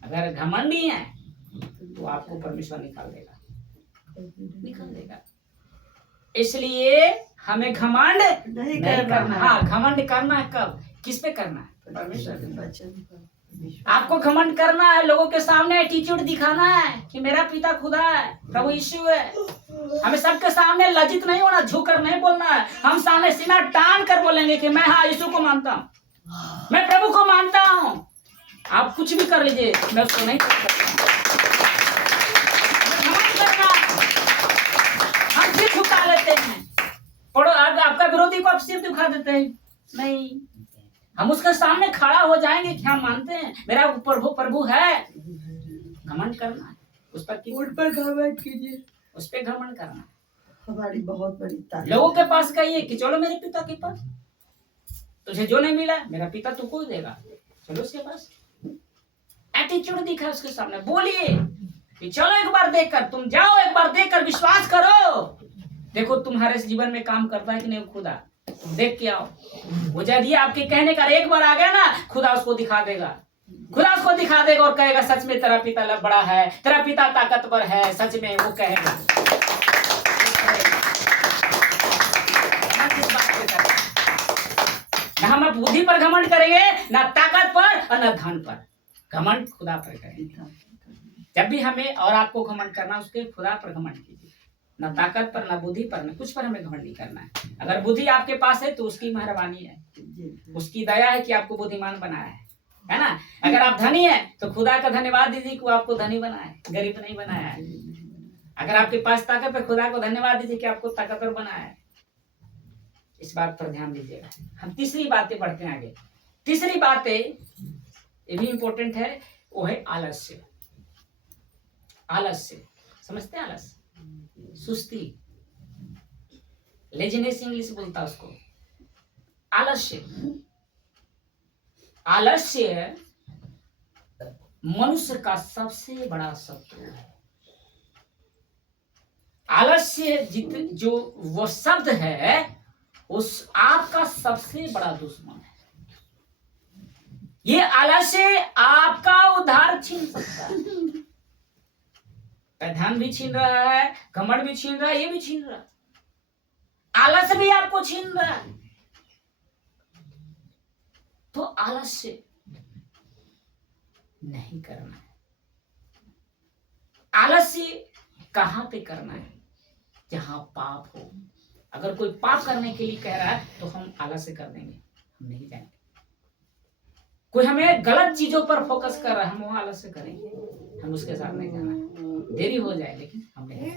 अगर घमंडी है तो आपको परमेश्वर निकाल देगा। इसलिए हमें घमंड नहीं करना। हाँ, घमंड करना है कब, किस पे करना है? परमेश्वर पे। आपको घमंड करना है, लोगों के सामने एटीट्यूड दिखाना है कि मेरा पिता खुदा है, प्रभु यीशु है। हमें सबके सामने लज्जित नहीं होना, झुककर नहीं बोलना है। हम सामने सीना टान कर बोलेंगे कि मैं हाँ यीशु को मानता हूँ, मैं प्रभु को मानता हूँ। आप कुछ भी कर लीजिए, मैं उसको नहीं कर सकता। हम सिर झुका लेते हैं, आपका विरोधी को आप सिर झुका देते हैं। नहीं, हम उसके सामने खड़ा हो जाएंगे कि हम मानते हैं मेरा प्रभु है। घमंड करना है उस पर घमंड कीजिए, उस पर घमंड करना हमारी बहुत बड़ी ताकत। लोगों के पास कहिए कि चलो मेरे पिता के पास, तुझे जो नहीं मिला मेरा पिता तुमको देगा, चलो उसके पास। एटीट्यूड दिखा उसके सामने, बोलिए कि चलो एक बार देखकर, तुम जाओ एक बार देखकर विश्वास करो, देखो तुम्हारे जीवन में काम करता है कि नहीं खुदा, देख के आओ। वो यदि आपके कहने का एक बार आ गया ना, खुदा उसको दिखा देगा। खुदा उसको दिखा देगा और कहेगा सच में तेरा पिता बड़ा है, तेरा पिता ताकतवर है, सच में वो कहेगा। ना हम बुद्धि पर घमंड करेंगे, ना ताकत पर और ना धन पर। घमंड खुदा पर करेंगे। जब भी हमें और आपको घमंड करना, उसके खुदा पर घमंड कीजिए, ना ताकत पर, ना बुद्धि पर, ना कुछ पर हमें घमंड नहीं करना है। अगर बुद्धि आपके पास है तो उसकी मेहरबानी है, उसकी दया है कि आपको बुद्धिमान बनाया है ना। अगर आप धनी है तो खुदा का धन्यवाद दीजिए कि वो आपको धनी बनाया है, गरीब नहीं बनाया है। अगर आपके पास ताकत है, खुदा को धन्यवाद दीजिए कि आपको ताकतवर बनाया है। इस बात पर ध्यान दीजिएगा। हम तीसरी बातें बढ़ते हैं आगे। तीसरी बातें ये भी इंपॉर्टेंट है, वो है आलस्य। आलस्य समझते हैं? आलस्य, सुस्ती, लेजीनेस इंग्लिश बोलता है उसको। आलस्य, आलस्य मनुष्य का सबसे बड़ा शत्रु है। आलस्य जो वो शब्द है, उस आपका सबसे बड़ा दुश्मन है। ये आलस्य आपका उद्धार छीन सकता है। धन भी छीन रहा है, घमंड भी छीन रहा है, ये भी छीन रहा है, आलस भी आपको छीन रहा है। तो आलस्य नहीं करना है। आलस्य कहां पे करना है? जहां पाप हो। अगर कोई पाप करने के लिए कह रहा है तो हम आलस्य कर देंगे, हम नहीं जाएंगे। कोई हमें गलत चीजों पर फोकस कर रहा है, हम वो आलस्य करेंगे, हम उसके साथ नहीं जाना है। देरी हो जाए लेकिन हम नहीं।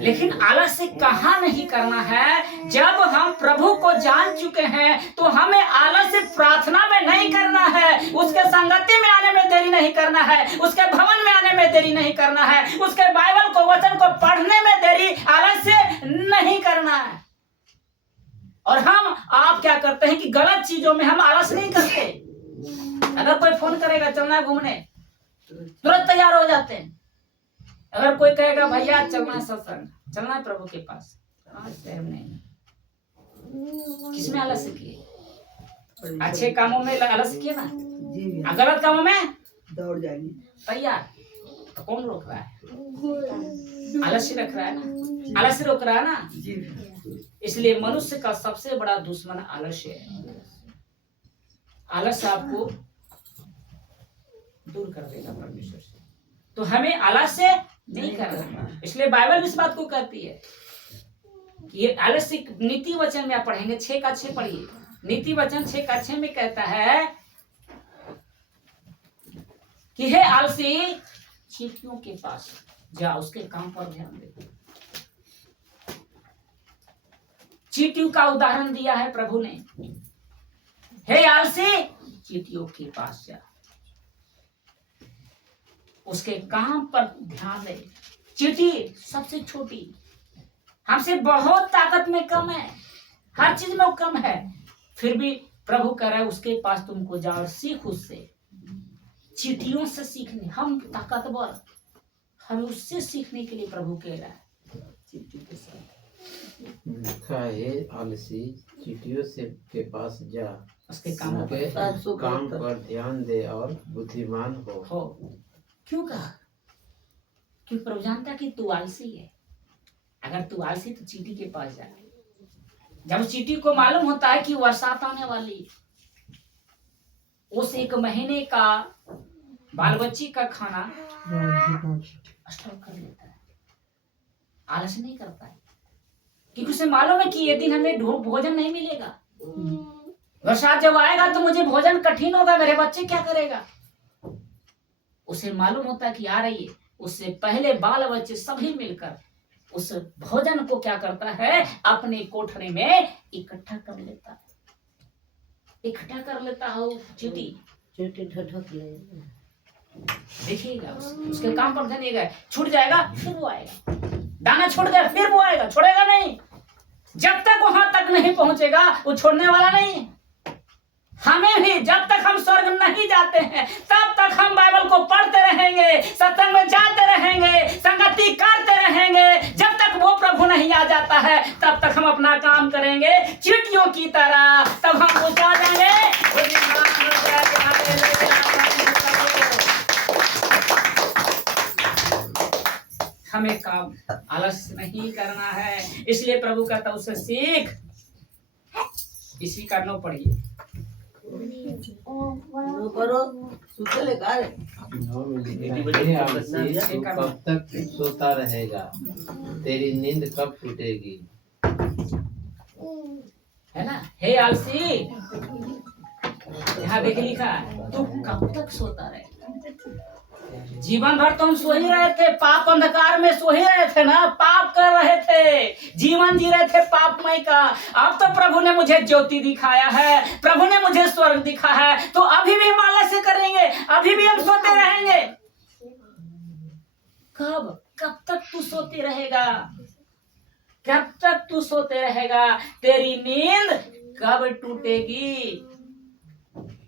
लेकिन आलस्य कहाँ नहीं करना है? जब हम प्रभु को जान चुके हैं तो हमें आलस्य प्रार्थना में नहीं करना है, उसके संगति में आने में देरी नहीं करना है, उसके भवन में आने में देरी नहीं करना है, उसके बाइबल को, वचन को पढ़ने में देरी, आलस्य नहीं करना है। और आप क्या करते हैं कि गलत चीजों में हम आलस नहीं करते। अगर कोई फोन करेगा चलना है घूमने, तुरंत तैयार हो जाते हैं। अगर कोई कहेगा भैया चलना है सत्संग, चलना है प्रभु के पास, शहर नहीं, किसमें आलस्य किए? अच्छे कामों में आलस्य किए ना, जी भैया, और गलत कामों में दौड़ जाएंगे। तैयार। तो कौन रोक रहा है? आलस्य रख रहा है ना, आलस्य रोक रहा है ना। जी भैया, इसलिए मनुष्य का सबसे बड़ा दुश्मन आलस्य है। आलस्य आपको दूर कर देगा परमेश्वर से। तो हमें आलस्य नहीं करना। इसलिए बाइबल इस बात को कहती है कि ये आलस्य नीति वचन में आप पढ़ेंगे 6:6 पढ़िए। नीति वचन 6:6 में कहता है कि हे आलसी, चींटियों के पास जा, उसके काम पर ध्यान दे। चींटियों का उदाहरण दिया है प्रभु ने। हे आलसी, चींटियों के पास जा, उसके काम पर ध्यान दे। चींटी सबसे छोटी, हमसे बहुत ताकत में कम है, हर चीज में वो कम है, फिर भी प्रभु कह रहा है उसके पास तुमको जाओ, सीख उससे। चींटियों से सीखने, हम ताकतवर, हमें उससे सीखने के लिए प्रभु कह रहा है। चींटी के साथ लिखा है आलसी चींटियों से के पास जा, उसके कामों पर उनके काम पर ध्यान दे और बुद्धिमान हो। क्यों कहा? क्योंकि प्रभु जानता है कि तू आलसी है। अगर तू आलसी तो चींटी के पास जा। जब चींटी को मालूम होता है कि बरसात आने वाली, उस 1 महीने का बाल बच्ची का खाना स्टॉक कर लेता है, आलस नहीं करता है, क्योंकि उसे मालूम है कि ये दिन हमें भोजन नहीं मिलेगा। बरसात जब आएगा तो मुझे भोजन कठिन होगा, मेरे बच्चे क्या करेगा। उसे मालूम होता है कि आ रही है। उससे पहले बाल बच्चे सभी मिलकर उस भोजन को क्या करता है, अपने कोठरी में इकट्ठा कर लेता है, इकट्ठा कर लेता है। चींटी चींटी ढक ले। देखिएगा, उसके काम पर ध्यान देगा। छूट जाएगा फिर वो आएगा, दाना छोड़ दे फिर वो आएगा, छोड़ेगा नहीं। जब तक वहां तक नहीं पहुंचेगा वो छोड़ने वाला नहीं। हमें भी जब तक हम स्वर्ग नहीं जाते हैं तब तक हम बाइबल को पढ़ते रहेंगे, सत्संग में जाते रहेंगे, संगति करते रहेंगे। जब तक वो प्रभु नहीं आ जाता है तब तक हम अपना काम करेंगे चींटियों की तरह। तब हम ऊंचा जाएंगे। हमें काम आलस नहीं करना है। इसलिए प्रभु कहता उससे सीख। इसी का 9 पढ़िए। करो सुतले कार आलसी तू कब तक सोता रहेगा, तेरी नींद कब टूटेगी। है ना? हे आलसी, यहाँ देख लिखा है, तू कब तक सोता रहेगा। जीवन भर तो हम सो ही रहे थे, पाप अंधकार में सो ही रहे थे ना, पाप कर रहे थे, जीवन जी रहे थे पापमय का। अब तो प्रभु ने मुझे ज्योति दिखाया है, प्रभु ने मुझे स्वर्ग दिखा है, तो अभी भी हम आलस्य करेंगे, अभी भी हम सोते रहेंगे। कब तक तू सोते रहेगा? कब तक तू सोते रहेगा? तेरी नींद कब टूटेगी?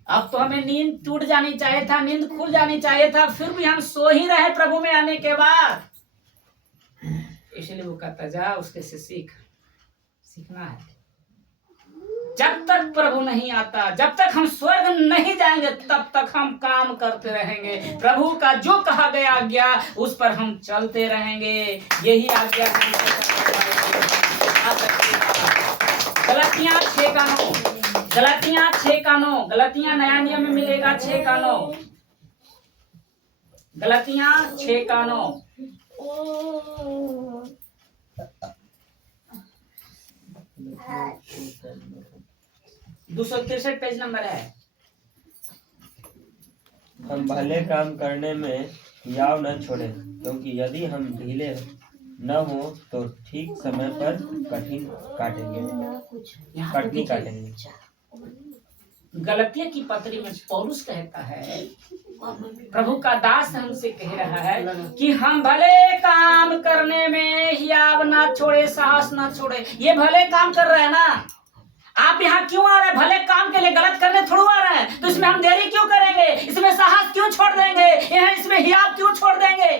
अब तो हमें नींद टूट जानी चाहिए था, नींद खुल जानी चाहिए था, फिर भी हम सो ही रहे प्रभु में आने के बाद। इसलिए वो कहता जा उसके से सीखना है। जब तक प्रभु नहीं आता, जब तक हम स्वर्ग नहीं जाएंगे तब तक हम काम करते रहेंगे। प्रभु का जो कहा गया आज्ञा उस पर हम चलते रहेंगे। यही आज्ञा गलतियां 6:9, गलतियां 6:9, गलतियां नया नियम में मिलेगा 6:9, गलतियां 6:9। 263 पेज नंबर है। हम भले काम करने में याव न छोड़ें, क्योंकि यदि हम ढीले न हो तो ठीक समय पर कटनी काटेंगे। गलतिया की पत्री में पौलुस कहता है, प्रभु का दास हमसे कह रहा है कि हम भले काम करने में हियाव ना छोड़े, साहस ना छोड़े। ये भले काम कर रहे हैं ना, आप यहाँ क्यों आ रहे हैं? भले काम के लिए, गलत करने थोड़ा आ रहे हैं, तो इसमें हम देरी क्यों करेंगे? इसमें साहस क्यों छोड़ देंगे? यहाँ इसमें हियाव क्यों छोड़ देंगे?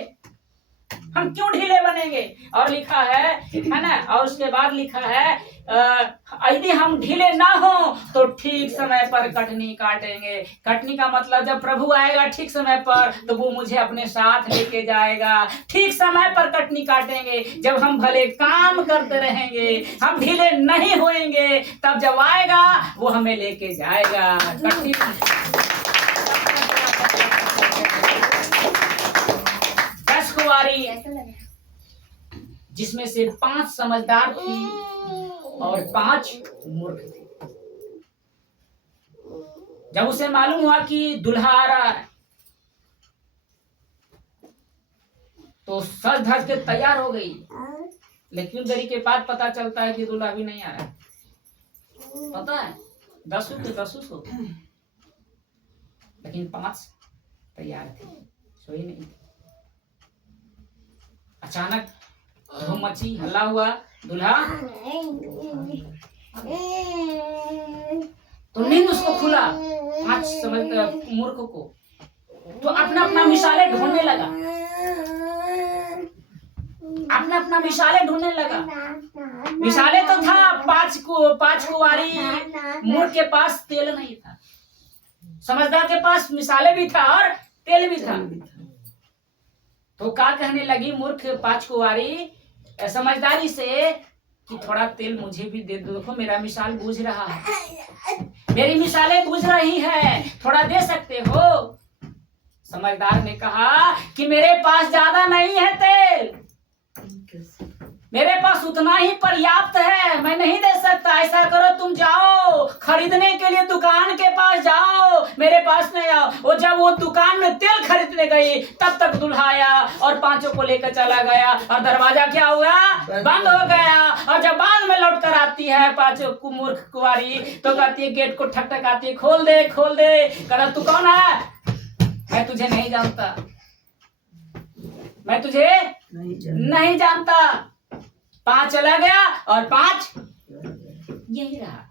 हम क्यों ढीले बनेंगे? और लिखा है ना, और उसके बाद लिखा है यदि हम ढीले ना हो तो ठीक समय पर कटनी काटेंगे। कटनी का मतलब जब प्रभु आएगा ठीक समय पर तो वो मुझे अपने साथ लेके जाएगा। ठीक समय पर कटनी काटेंगे जब हम भले काम करते रहेंगे, हम ढीले नहीं होएंगे, तब जब आएगा वो हमें लेके जाएगा। कटनी 10 कुंवारी जिसमें से 5 समझदार थी और 5 मूर्ख थे। जब उसे मालूम हुआ कि दुल्हा आ रहा है तो सज धज के तैयार हो गई, लेकिन देरी के बाद पता चलता है कि दूल्हा भी नहीं आ रहा है। पता है 10 के 10 सो, लेकिन 5 तैयार थे, सोई नहीं थे। अचानक धूम मची, हल्ला हुआ, दूल्हा तो नींद उसको खुला। 5 समझ मूर्ख को तो अपना अपना मिसाले ढूंढने लगा, अपना अपना मिसाले ढूंढने लगा। मिसाले तो था 5 कुंवारी, मूर्ख के पास तेल नहीं था, समझदार के पास मिसाले भी था और तेल भी था। तो क्या कहने लगी मूर्ख 5 कुंवारी समझदारी से कि थोड़ा तेल मुझे भी दे दो, देखो मेरा मिसाल बुझ रहा है, मेरी मिसालें बुझ रही है, थोड़ा दे सकते हो? समझदार ने कहा कि मेरे पास ज्यादा नहीं है तेल, मेरे पास उतना ही पर्याप्त है, मैं नहीं दे सकता। ऐसा करो तुम जाओ खरीदने के लिए दुकान के पास जाओ, मेरे पास नहीं आओ। वो जब वो दुकान में तेल खरीदने गई तब तक दूल्हा आया और 5 को लेकर चला गया और दरवाजा क्या हुआ, बंद हो गया। और जब बाद में लौट कर आती है 5 मूर्ख कुंवारी तो कहती है, गेट को ठकठकाती है, खोल दे खोल दे। कहा तू कौन है? मैं तुझे नहीं जानता, मैं तुझे नहीं जानता। 5 चला गया और 5 यही रहा।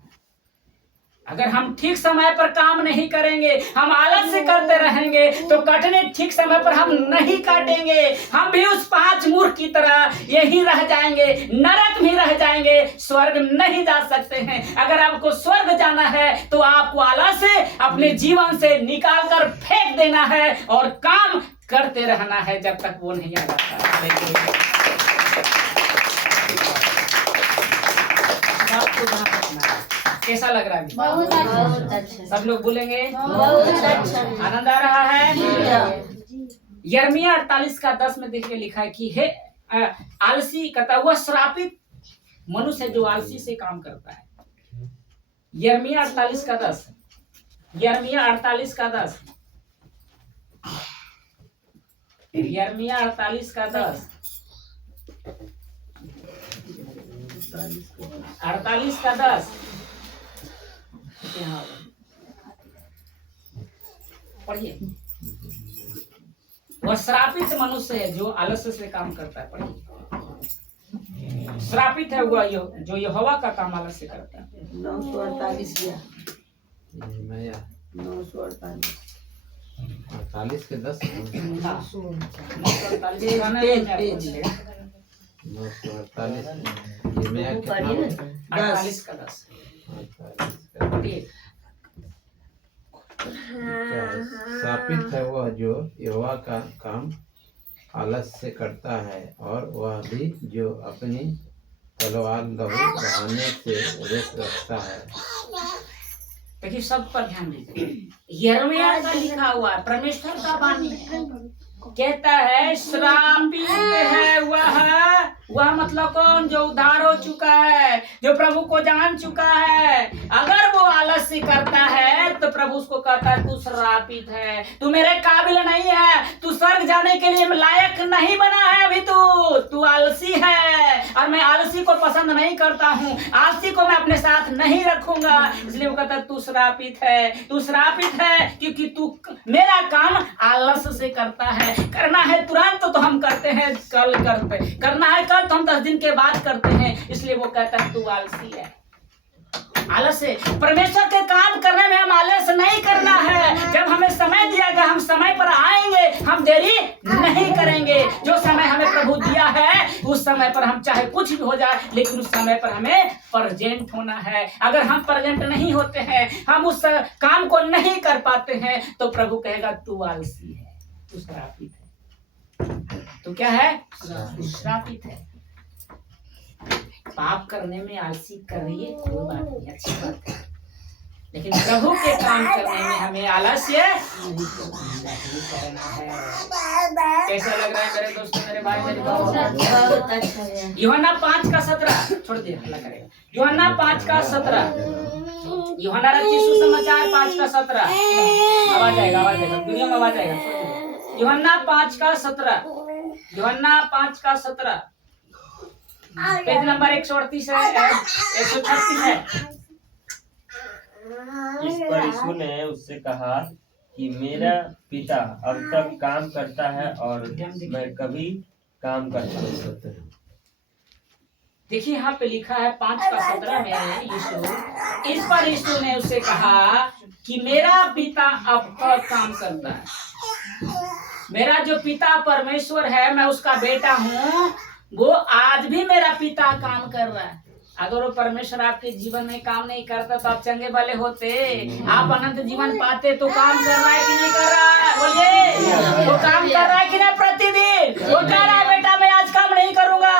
अगर हम ठीक समय पर काम नहीं करेंगे, हम आलस से करते रहेंगे तो कटने ठीक समय पर हम नहीं काटेंगे। हम भी उस 5 मूर्ख की तरह यही रह जाएंगे, नरक में रह जाएंगे, स्वर्ग नहीं जा सकते हैं। अगर आपको स्वर्ग जाना है तो आपको आलस से अपने जीवन से निकाल कर फेंक देना है और काम करते रहना है जब तक वो नहीं आ जाता। कैसा लग रहा है? बहुत अच्छा। सब लोग बोलेंगे बहुत अच्छा। आनंद आ रहा है। यिर्मयाह 48 का 10 में देखिए लिखा है कि हे आलसी, कहता हुआ श्रापित मनुष्य जो आलसी से काम करता है। यिर्मयाह 48 का 10, यिर्मयाह 48 का 10, यिर्मयाह 48 का 10, 48 का 10 पढ़िए। वह श्रापित मनुष्य है जो आलस्य से काम करता है। पढ़िए, श्रापित है वह जो यहोवा का काम आलस्य करता है। 948 48 के 10 हाँ, 48 का 10 पढ़िए। शापित है वह जो यहोवा का काम आलस से करता है, और वह भी जो अपनी तलवार लहू बहाने से रोक रखता है। देखिए सब पर ध्यान दीजिए। यिर्मयाह का लिखा हुआ परमेश्वर का वाणी है, कहता है श्रापित है वह मतलब कौन? जो उद्धार हो चुका है, जो प्रभु को जान चुका है। अगर वो आलस्य करता है तो प्रभु उसको कहता है तू श्रापित है, तू मेरे काबिल नहीं है, तू स्वर्ग जाने के लिए लायक नहीं बना है अभी, तू आलसी है और मैं आलसी को पसंद नहीं करता हूँ, आलसी को मैं अपने साथ नहीं रखूंगा। इसलिए वो कहता है तू श्रापित है, तू श्रापित है क्योंकि तू मेरा काम आलस्य से करता है। करना है तुरंत तो हम करते हैं, कल करते, करना है कल तो हम 10 दिन के बाद करते हैं। इसलिए वो कहता है तू आलसी है। आलस्य, परमेश्वर के काम करने में हम आलस्य नहीं करना है। जब हमें समय दिया गया हम समय पर आएंगे, हम देरी नहीं करेंगे। जो समय हमें प्रभु दिया है उस समय समय पर हम चाहे कुछ भी हो जाए, लेकिन उस समय पर हमें प्रेजेंट होना है। अगर हम प्रेजेंट नहीं होते हैं, हम उस काम को नहीं कर पाते हैं, तो प्रभु कहेगा तू आलसी है, तू श्रापित है। तो क्या है? श्रापित है। पाप करने में आलसी कर रही है, कोई बात नहीं, अच्छी बात है, लेकिन प्रभु के काम करने में हमें आलस्य नहीं करना है। कैसा लग रहा है मेरे दोस्तों, मेरे भाई, मेरे बहन? बहुत अच्छा है। यूहन्ना 5:17 छोड़ दे, हल्ला करेगा। यूहन्ना 5:17, यूहन्ना रचित सुसमाचार 5:17। आवाज आएगा, वीडियो में आवाज आएगा, छोड़ दे। यूहन्ना 5:17, यूहन्ना 5:17, पेज नंबर 138 है, 136 है। इस पर यीशु ने उससे कहा कि मेरा पिता अब तक काम करता है और मैं कभी काम करता हूँ। देखिए यहाँ पे लिखा है 5:17 में, यीशु, इस पर यीशु ने उससे कहा कि मेरा पिता अब तक काम करता है। मेरा जो पिता परमेश्वर है, मैं उसका बेटा हूँ, वो आज भी मेरा पिता काम कर रहा है। अगर वो परमेश्वर आपके जीवन में काम नहीं करता तो आप चंगे भले होते, आप अनंत जीवन पाते। तो काम कर रहा है कि नहीं कर रहा है? बोलिए, वो काम कर रहा है कि नहीं? प्रतिदिन वो कह रहा है बेटा मैं आज काम नहीं करूंगा,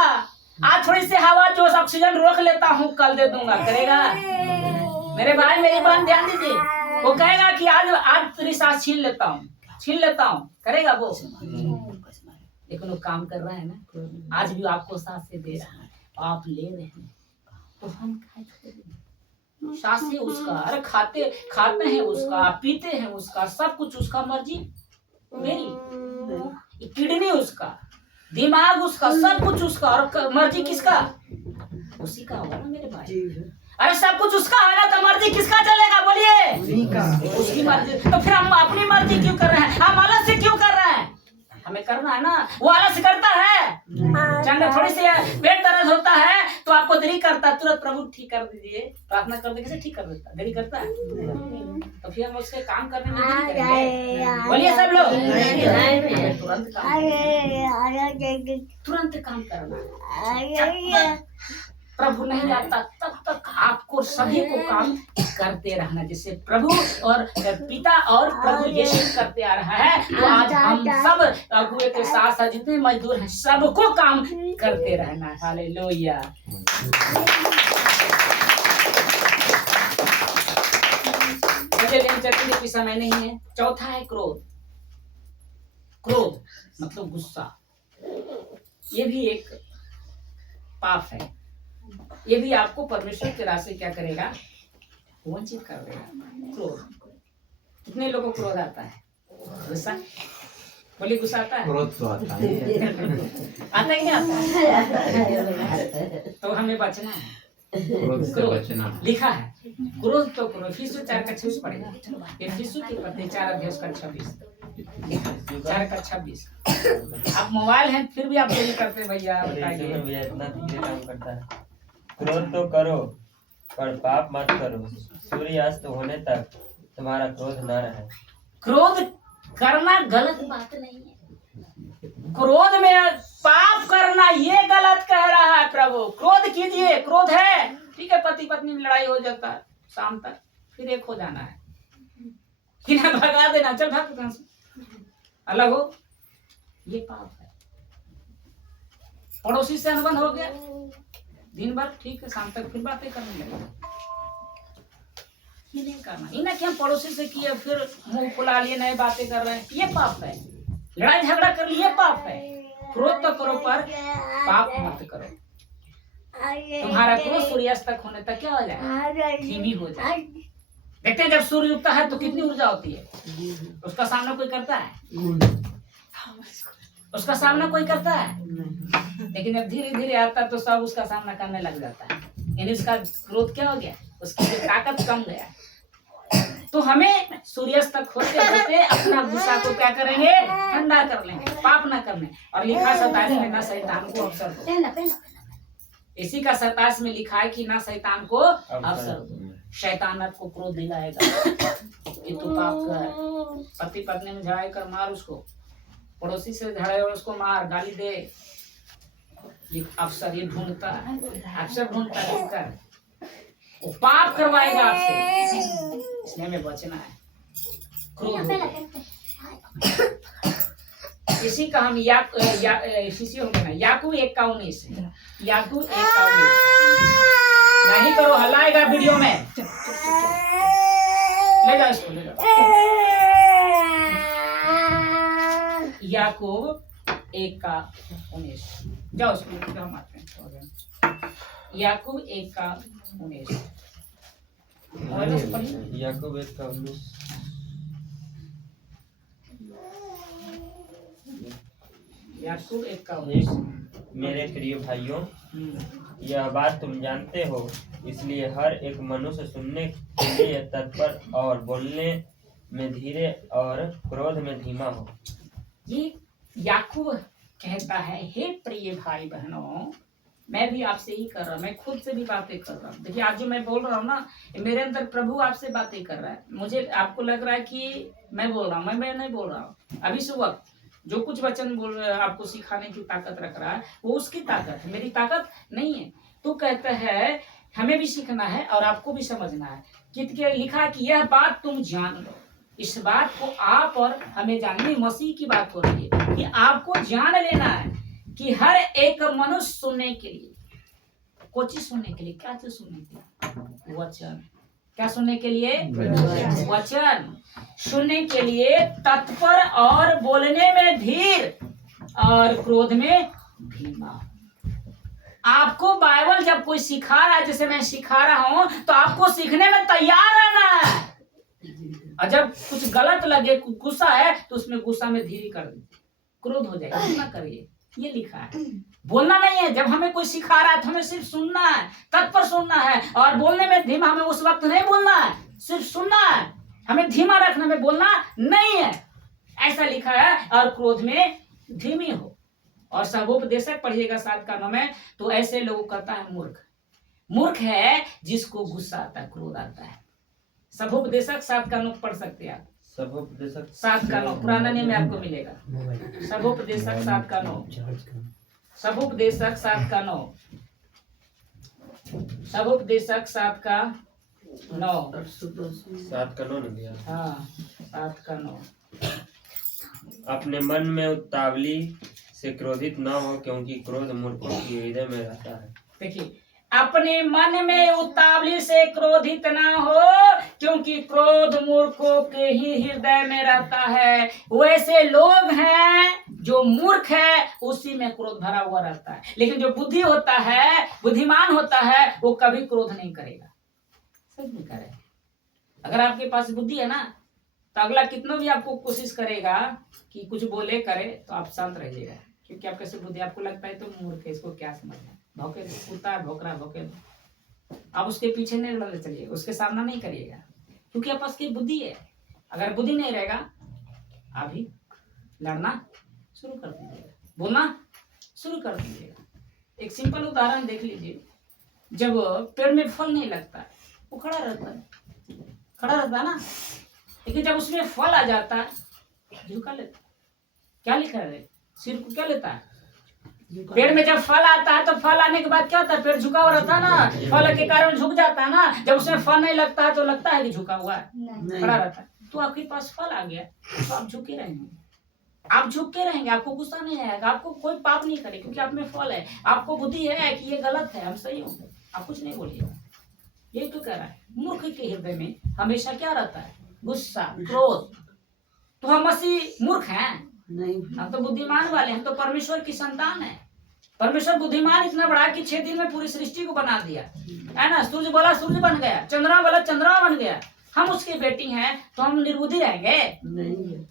आज थोड़ी सी हवा जो ऑक्सीजन रोक लेता हूँ, कल दे दूंगा। करेगा? मेरे भाई मेरी बहन ध्यान दीजिए, वो कहेगा कि आज तेरी सांस छीन लेता हूँ, करेगा वो? लेकिन वो काम कर रहा है ना, आज भी आपको सांसें दे रहा है, आप ले रहे हैं, तो हम सांसें उसका, अरे खाते हैं उसका, पीते हैं उसका, सब कुछ उसका, मर्जी मेरी, किडनी उसका, दिमाग उसका, सब कुछ उसका, और मर्जी किसका? उसी का होगा ना मेरे भाई। अरे सब कुछ उसका है ना, तो मर्जी किसका चलेगा? बोलिए, उसकी मर्जी। तो फिर हम अपनी मर्जी क्यों कर रहे हैं? हम अलग से क्यों कर रहे हैं? हमें करना है ना, वो आलस करता है। चंगा थोड़ी सी पेट दर्द होता है तो आपको देरी करता है, तुरंत प्रभु ठीक कर दीजिए, प्रार्थना कर दे, कैसे ठीक कर देता? देरी करता है, तो फिर हम उसके काम करने में देरी करेंगे? बोलिए सब लोग, तुरंत काम करना। प्रभु नहीं आता तब तक आपको सभी को काम करते रहना, जैसे प्रभु और पिता और प्रभु यीशु करते आ रहा है। तो आज हम सब अगुए के साथ साथ जितने मजदूर हैं, सबको काम करते रहना। हालेलुया। मुझे लेन चलने की समय नहीं है। चौथा है क्रोध। क्रोध मतलब गुस्सा, ये भी एक पाप है। ये भी आपको परमेश्वर के रास्ते क्या करेगा? वंचित कर देगा। क्रोध, कितने लोगों को क्रोध आता है? गुस्सा, बोलिए गुस्सा आता है? क्रोध तो आता है। आता है क्या? आता है। तो हमें बचना है, क्रोध से बचना। लिखा है क्रोध तो क्रोध। फिसू 4:26 पढ़ेगा, ये फिसू की पत्नी 4:26, 4:26। आप मोबाइल है फिर भी आप देरी करते भैया, बताइए। भैया इतना धीरे काम करता है। क्रोध तो करो पर पाप मत करो, सूर्यास्त होने तक तुम्हारा क्रोध न रहे। क्रोध करना गलत बात नहीं है, क्रोध में पाप करना ये गलत कह रहा है प्रभु। क्रोध कीजिए, क्रोध है, ठीक है, पति पत्नी में लड़ाई हो जाता है, शाम तक फिर एक हो जाना है, कि ना भगा देना, चल भाग कहां से, अलग हो, ये पाप है। पड़ोसी से अनबन हो गया, दिन भर ठीक है, शाम तक फिर बातें करने लगे, ये नहीं करना। ये ना कि हम पड़ोसी से किए फिर मुंह फुला लिए, नए बातें कर रहे हैं, ये पाप है। लड़ाई झगड़ा कर लिए, पाप है। क्रोध तो करो पर पाप मत करो। तुम्हारा क्रोध सूर्यास्त तक होने तक क्या हो जाए? धीमी हो जाए। देखते हैं जब सूर्य उगता है तो कितनी ऊर्जा होती है, उसका सामना कोई करता है? उसका सामना कोई करता है? लेकिन जब धीरे धीरे आता तो सब उसका सामना करने लग जाता है, यानी उसका क्रोध क्या हो गया? उसकी ताकत कम गया। तो हमें सूर्यास्त तक होते होते अपना गुस्सा को क्या करेंगे? ठंडा कर लेंगे, पाप ना करने। और लिखा 27 में ना शैतान को अवसर दो। इसी का 27 में लिखा है कि ना शैतान को अवसर दो। शैतान आपको क्रोध दिलाएगा, ये तो पाप का है। पति पत्नी में झगड़ा कर मार उसको, पड़ोसी से झगड़ा और उसको मार, गाली दे, ये अफसर ये ढूंढता है, अफसर ढूंढता है कर वो पाप करवाएगा आपसे, इसलिए हमें बचना है क्रोध हो। इसी का हम इसी हो गया ना याकूब 1:19 याकूब 1:19 नहीं करो हलाएगा वीडियो में, ले जाओ इसको ले जाओ। याकूब 1:19 जाओ उसको हम आते हैं। याकूब 1:19 याकूब 1:19 याकूब 1:19 मेरे प्रिय भाइयों, यह बात तुम जानते हो, इसलिए हर एक मनुष्य सुनने के लिए तत्पर और बोलने में धीरे और क्रोध में धीमा हो। ये याकूब कहता है, हे प्रिय भाई बहनों, मैं भी आपसे ही कर रहा हूँ, मैं खुद से भी बातें कर रहा हूँ। देखिए आज जो मैं बोल रहा हूँ ना, मेरे अंदर प्रभु आपसे बातें कर रहा है। मुझे आपको लग रहा है कि मैं बोल रहा हूँ, मैं नहीं बोल रहा हूँ। अभी इस वक्त जो कुछ वचन बोल रहा है, आपको सिखाने की ताकत रख रहा है, वो उसकी ताकत है, मेरी ताकत नहीं है। तो कहता है हमें भी सीखना है और आपको भी समझना है कि लिखा कि यह बात तुम जान लो। इस बात को आप और हमें जानने, मसीह की बात हो रही है कि आपको जान लेना है कि हर एक मनुष्य सुनने के लिए, कुछ चीज सुनने के लिए, क्या चीज सुनने के लिए? वचन। क्या सुनने के लिए? वचन सुनने के लिए तत्पर और बोलने में धीर और क्रोध में धीमा। आपको बाइबल जब कोई सिखा रहा है, जैसे मैं सिखा रहा हूं, तो आपको सीखने में तैयार रहना है। और जब कुछ गलत लगे, गुस्सा है, तो उसमें गुस्सा में धीरे कर दीजिए, क्रोध हो जाएगा, ना करिए। ये लिखा है, बोलना नहीं है। जब हमें कोई सिखा रहा है तो हमें सिर्फ सुनना है, तत्पर सुनना है और बोलने में धीमा। हमें उस वक्त नहीं बोलना है, सिर्फ सुनना है। हमें धीमा रखना में बोलना नहीं है, ऐसा लिखा है। और क्रोध में धीमी हो। और सभोपदेशक पढ़िएगा 7 कानों में, तो ऐसे लोगों कहता है मूर्ख। मूर्ख है जिसको गुस्सा आता है, क्रोध आता है। सभोपदेशक 7 कानों पढ़ सकते हैं आप। सभोपदेशक 7 कानों पुराना नियम में आपको मिलेगा। सभोपदेशक 7 कानों, सभोपदेशक 7 कानों, सभोपदेशक 7:9। 7:9 ने दिया। हाँ 7:9। अपने मन में उतावली से क्रोधित न हो, क्योंकि क्रोध मूर्खों की हृदय में रहता है। देखिए, अपने मन में उतावली से क्रोधित ना हो, क्योंकि क्रोध मूर्खों के ही हृदय में रहता है। वैसे लोग हैं जो मूर्ख है, उसी में क्रोध भरा हुआ रहता है। लेकिन जो बुद्धि होता है, बुद्धिमान होता है, वो कभी क्रोध नहीं करेगा। सच में करे। अगर आपके पास बुद्धि है ना, तो अगला कितना भी आपको कोशिश करेगा कि कुछ बोले करे, तो आप शांत रहिएगा। क्योंकि आपके से बुद्धि, आपको लगता है तो मूर्ख है, इसको क्या समझना, भौके कुत्ता है, भौंक रहा भौके। आप उसके पीछे नहीं लड़ने चलिएगा, उसके सामना नहीं करिएगा, क्योंकि आपके पास की बुद्धि है। अगर बुद्धि नहीं रहेगा, अभी लड़ना शुरू कर दीजिएगा, बोलना शुरू कर दीजिएगा। एक सिंपल उदाहरण देख लीजिए। जब पेड़ में फल नहीं लगता, वो खड़ा रहता है ना, लेकिन जब उसमें फल आ जाता है, झुका लेता। क्या लिखा है? सिर को क्या लेता है? पेड़ में जब फल आता है, तो फल आने के बाद क्या होता है? पेड़ झुका हुआ रहता है ना, फल के कारण झुक जाता है ना। जब उसमें फल नहीं लगता है, तो लगता है कि झुका हुआ है, खड़ा रहता है। तो आपके पास फल आ गया, तो आप झुके रहेंगे, आप झुक के रहेंगे, आपको गुस्सा नहीं आएगा, आपको कोई पाप नहीं करे, क्योंकि आप में फल है। आपको बुद्धि है कि ये गलत है, हम सही होंगे, आप कुछ नहीं बोलिएगा। यही तो कह रहा है, मूर्ख के हृदय में हमेशा क्या रहता है? गुस्सा, क्रोध। तो हम मसीह मूर्ख हैं? नहीं, हम तो बुद्धिमान वाले, हम तो परमेश्वर की संतान है। परमेश्वर बुद्धिमान इतना बड़ा कि 6 दिन में पूरी सृष्टि को बना दिया है ना। सूर्य बोला सूर्य बन गया, चंद्रमा बोला चंद्रमा बन गया। हम उसकी बेटी हैं, तो हम निर्बुद्धि रहेंगे? नहीं।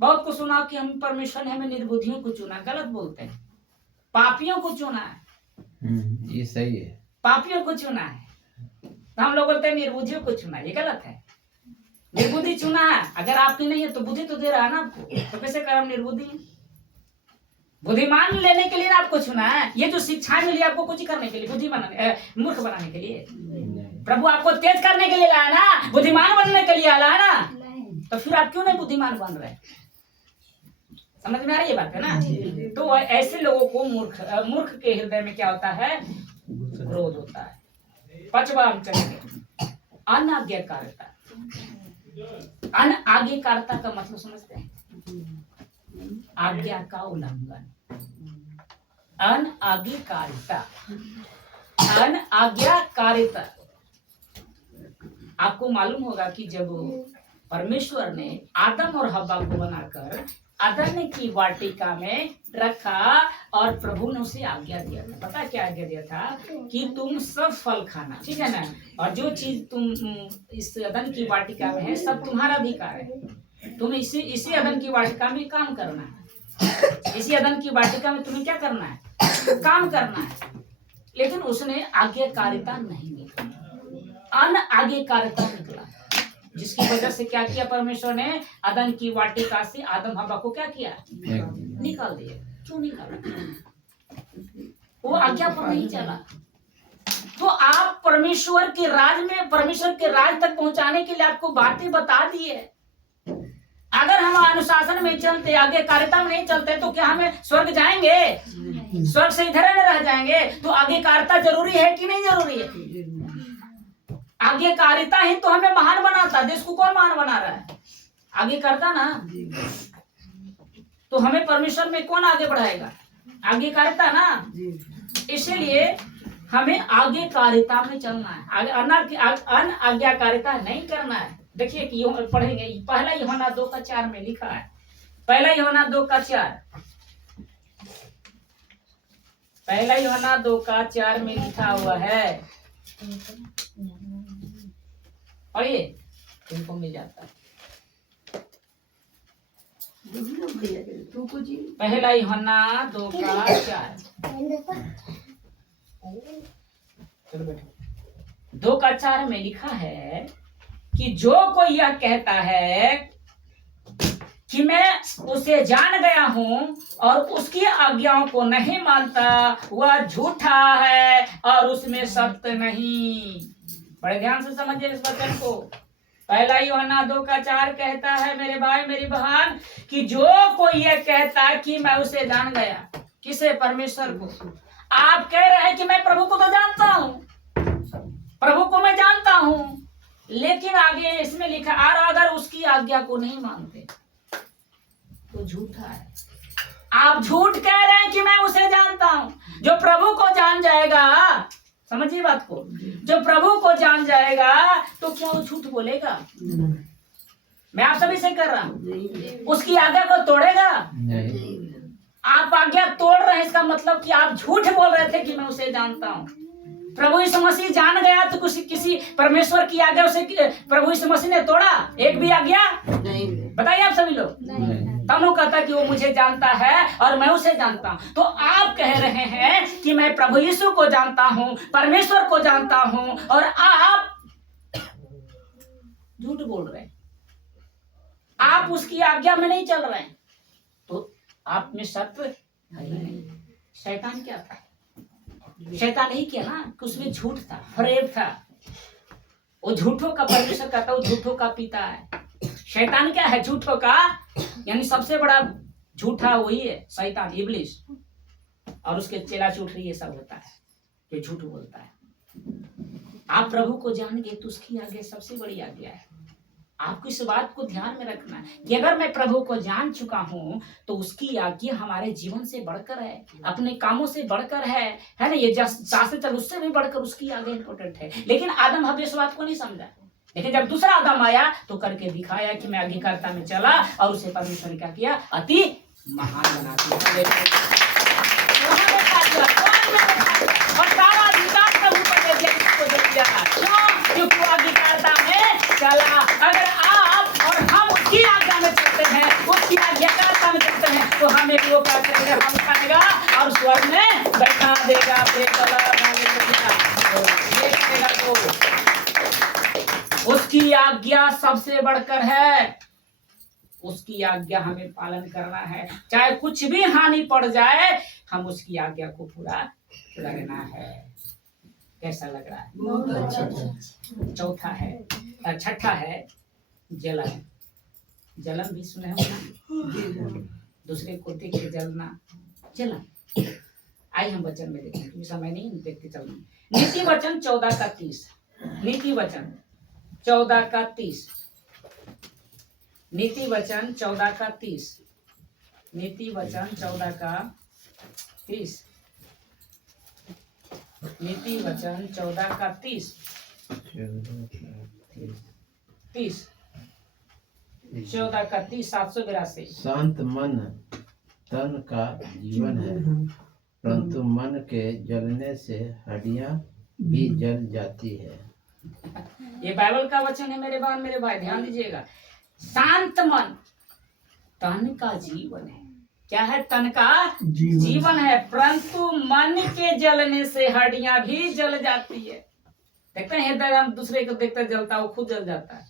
बहुत को सुना कि हम परमेश्वर ने हमें निर्बुद्धियों को चुना, गलत बोलते हैं। पापियों को चुना है, ये सही है। पापियों को चुना है, तो हम लोग बोलते हैं निर्बुद्धियों को चुना, ये गलत है। निर्बुद्धि चुना है, अगर आपकी नहीं है तो बुद्धि तो दे रहा है ना आपको, तो कैसे कर हम निर्बुद्धि? बुद्धिमान लेने के लिए ना आपको चुना है। ये जो शिक्षाएं मिली आपको कुछ करने के लिए, बुद्धि बनाने, मूर्ख बनाने के लिए? प्रभु आपको तेज करने के लिए लाया ना, बुद्धिमान बनने के लिए लाया ना। तो फिर आप क्यों नहीं बुद्धिमान बन रहे? समझ में आ रही है बात है ना। तो ऐसे लोगों को मूर्ख के हृदय में क्या होता है? क्रोध होता है। पांचवा हम चलेंगे, अनाज्ञाकारिता। अनाज्ञाकारिता का मतलब समझते हैं? आज्ञा का उल्लंघन। अनाज्ञाकारिता, अनाज्ञाकारिता। आपको मालूम होगा कि जब परमेश्वर ने आदम और हव्वा को बनाकर अदन की वाटिका में रखा और प्रभु ने उसे आज्ञा दिया था, पता क्या आज्ञा दिया था? कि तुम सब फल खाना, ठीक है ना, और जो चीज तुम इस अदन की वाटिका में है सब तुम्हारा अधिकार है। तुम इसी अदन की वाटिका में काम करना है, इसी अदन की वाटिका में तुम्हें क्या करना है? काम करना है। लेकिन उसने आज्ञाकारिता नहीं निकला, अनाज्ञाकारिता निकला, जिसकी वजह से क्या किया परमेश्वर ने? अदन की वाटिका से आदम हव्वा को क्या किया? निकाल दिया। क्यों निकाला? वो आज्ञा पर नहीं चला। तो आप परमेश्वर के राज में, परमेश्वर के राज तक पहुंचाने के लिए आपको बातें बता दी है। अगर हम अनुशासन में चलते, आज्ञाकारिता में नहीं चलते, तो क्या हमें स्वर्ग जाएंगे? स्वर्ग से इधर न रह जाएंगे। तो आज्ञाकारिता जरूरी है कि नहीं जरूरी है? आज्ञाकारिता ही तो हमें महान बनाता है। देश को कौन महान बना रहा है? आज्ञाकारिता ना। तो हमें परमेश्वर में कौन आगे बढ़ाएगा? आज्ञाकारिता ना। इसीलिए हमें आज्ञाकारिता में चलना है, अनाज्ञाकारिता नहीं करना है। देखिए कि पढ़ेंगे, पहला यूहन्ना 2:4 में लिखा है। पहला यूहन्ना 2:4, पहला यूहन्ना 2:4 में लिखा हुआ है। और ये इनको मिल जाता है। पहला यूहन्ना 2:4, 2:4 में लिखा है कि जो कोई यह कहता है कि मैं उसे जान गया हूं और उसकी आज्ञाओं को नहीं मानता, वह झूठा है और उसमें सत्य नहीं। बड़े ध्यान से समझिए इस वचन को। पहला यूहन्ना 2:4 कहता है, मेरे भाई मेरी बहन, कि जो कोई ये कहता है कि मैं उसे जान गया, किसे? परमेश्वर को। आप कह रहे हैं कि मैं प्रभु को तो जानता हूं, प्रभु को मैं जानता हूं, लेकिन आगे इसमें लिखा, और अगर उसकी आज्ञा को नहीं मानते तो झूठा है। आप झूठ कह रहे हैं कि मैं उसे जानता हूं। जो प्रभु को जान जाएगा, समझिए बात को, जो प्रभु को जान जाएगा तो क्या वो झूठ बोलेगा? मैं आप सभी से कर रहा हूं। उसकी आज्ञा को तोड़ेगा? आप आज्ञा तोड़ रहे हैं, इसका मतलब कि आप झूठ बोल रहे थे कि मैं उसे जानता हूं। प्रभु यीशु मसीह जान गया तो किसी परमेश्वर की आज्ञा उसे प्रभु यीशु मसीह ने तोड़ा? एक भी आज्ञा नहीं। बताइए आप सभी लोग। तब वो कहता कि वो मुझे जानता है और मैं उसे जानता हूं। तो आप कह रहे हैं कि मैं प्रभु यीशु को जानता हूं, परमेश्वर को जानता हूं, और आप झूठ बोल रहे हैं। आप उसकी आज्ञा में नहीं चल रहे हैं, तो आप में सत्य नहीं। शैतान क्या था? शैतान ही किया ना कि उसमें झूठ था, फरेब था। वो झूठों का परमेश्वर कहता है, वो झूठों का पिता है। शैतान क्या है? झूठों का, यानी सबसे बड़ा झूठा वही है, शैतान, इब्लिस, और उसके चेला चूठरी ये सब होता है जो झूठ बोलता है। आप प्रभु को जान गए तो उसकी आज्ञा सबसे बड़ी आज्ञा है। आपको इस बात को ध्यान में रखना है कि अगर मैं प्रभु को जान चुका हूं तो उसकी आज्ञा हमारे जीवन से बढ़कर है, अपने कामों से बढ़कर है ना। ये शास्त्र चल उससे भी बढ़कर उसकी आज्ञा इंपॉर्टेंट है। लेकिन आदम हव्वा इस बात को नहीं समझा। लेकिन जब दूसरा आदम आया तो करके दिखाया कि मैं आज्ञाकारिता में चला और उसे परमेश्वर ने क्या किया? अति महान बना दिया। और सारा अधिकार प्रभु को दे दिया, किसको दे दिया? क्योंकि वो आज्ञाकारिता में चला। अगर आप और हम उसकी आज्ञा में चलते हैं, उसकी आज्ञाकारिता में चलते हैं, तो हमें वो क्या करेगा? हम उठाएगा और स्वर्ग में बैठा देगा। उसकी आज्ञा सबसे बढ़कर है। उसकी आज्ञा हमें पालन करना है, चाहे कुछ भी हानि पड़ जाए, हम उसकी आज्ञा को पूरा करना है। कैसा लग रहा है? बहुत अच्छा। चौथा है, छठा है जलन। जलन भी सुने होगा। दूसरे को देख के जलना, जलन। आइए हम वचन में देखें, क्योंकि समय नहीं देखते चलना। नीति वचन 14:30, नीति वचन 14:30, नीति वचन 14:30, नीति वचन 14:30, नीति वचन 14:30, 14:30, 782। शांत मन तन का जीवन है, परंतु मन के जलने से हड्डियां भी जल जाती है। ये बाइबल का वचन है मेरे बहन मेरे भाई, ध्यान दीजिएगा। शांत मन तन का जीवन है। क्या है? तन का जीवन है, परंतु मन के जलने से हड्डियां भी जल जाती है। देखते हैं हृदय हम दूसरे को देखते जलता, वो खुद जल जाता है।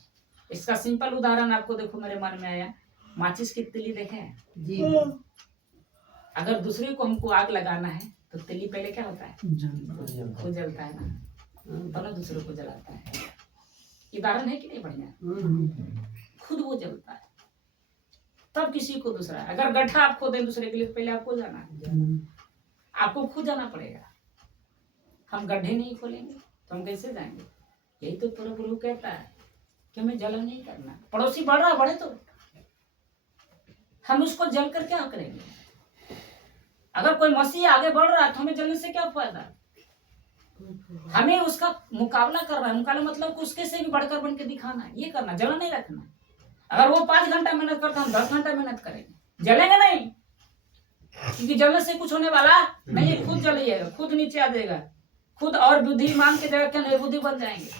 इसका सिंपल उदाहरण आपको देखो मेरे मन में आया, माचिस की तीली देखे हैं? जी अगर दूसरे को हमको आग लगाना है तो तीली पहले क्या होता है? खुद जलता है ना, तो दूसरे को जलाता है। उदाहरण है कि नहीं बढ़िया? खुद वो जलता है तब किसी को दूसरा। अगर गड्ढा आप खोदें दूसरे के लिए तो पहले आपको जाना है, आपको खुद जाना पड़ेगा। हम गड्ढे नहीं खोलेंगे तो हम कैसे जाएंगे? यही तो प्रभु कहता है कि हमें जलन नहीं करना। पड़ोसी बढ़ रहा बढ़े तो हम उसको जल कर क्या करेंगे? अगर कोई मसीह आगे बढ़ रहा है तो हमें जलने से क्या फायदा? हमें उसका मुकाबला करना है। मुकाबला मतलब उसके से भी बढ़कर बन के दिखाना है, ये करना, जलन नहीं रखना। अगर वो 5 घंटा मेहनत करता हम 10 घंटा मेहनत करेंगे, जलेंगे नहीं, क्योंकि जलने से कुछ होने वाला नहीं। खुद जलिएगा, खुद नीचे आ जाएगा, खुद और बुद्धिमान की जगह क्या निर्बुद्धि बन जाएंगे।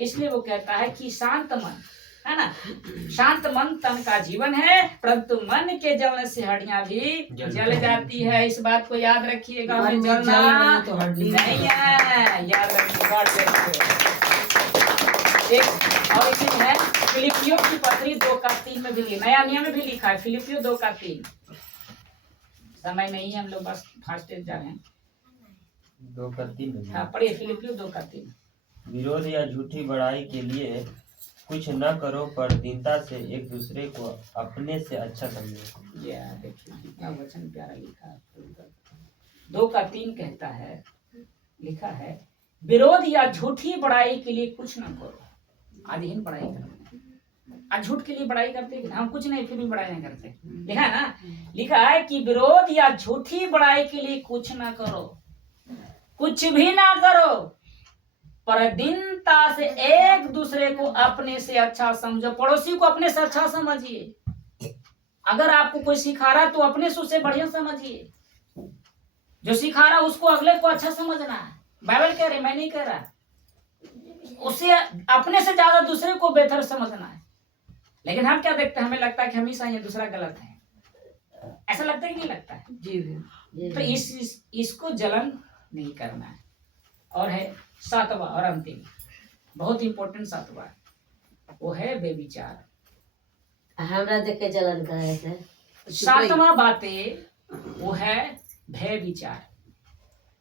इसलिए वो कहता है कि शांत मन है ना, शांत मन तन का जीवन है, परंतु मन के जलने से हड्डियां भी जल जाती है। इस बात को याद रखिएगा, हमें जलना तो हड्डी नहीं है, याद रखिएगा। एक और एक है फिलिपियों की पत्री 2:3 में भी, नया नियम में भी लिखा है, फिलिपियों 2:3। समय नहीं है, हम लोग बस फास्ट जा रहे हैं। 2:3 हाँ पढ़िए, फिलिपियों 2:3। विरोध या झूठी बड़ाई के लिए कुछ न करो, पर दीनता से एक दूसरे को अपने से अच्छा समझो। ये देखिए कितना वचन प्यारा लिखा है। 2:3 कहता है, लिखा है, विरोध या झूठी बड़ाई के लिए कुछ न करो। आधीन बड़ाई करते, आज झूठ के लिए बड़ाई करते हैं, हम कुछ नहीं फिर भी बड़ाई नहीं करते। लिखा है ना, लिखा है कि विरोध या झूठी बड़ाई के लिए कुछ ना करो, कुछ भी ना करो, पर दीनता से एक दूसरे को अपने से अच्छा समझो। पड़ोसी को अपने से अच्छा समझिए। अगर आपको कोई सिखा रहा है तो अपने से उसे बढ़िया समझिए। जो सिखा रहा है उसको अगले को अच्छा समझना है। बाइबल कह रही, मैं नहीं कह रहा। उसे अपने से ज्यादा दूसरे को बेहतर समझना है। लेकिन हम क्या देखते हैं, हमें लगता है कि हमेशा ये दूसरा गलत है। ऐसा लगता है कि नहीं लगता है? जी तो इसको जलन नहीं करना है। और है 7वां और अंतिम, बहुत इंपॉर्टेंट 7वां, वो है बेविचार। हमरा देख के जलन करे थे। 7वां बातें वो है भय विचार।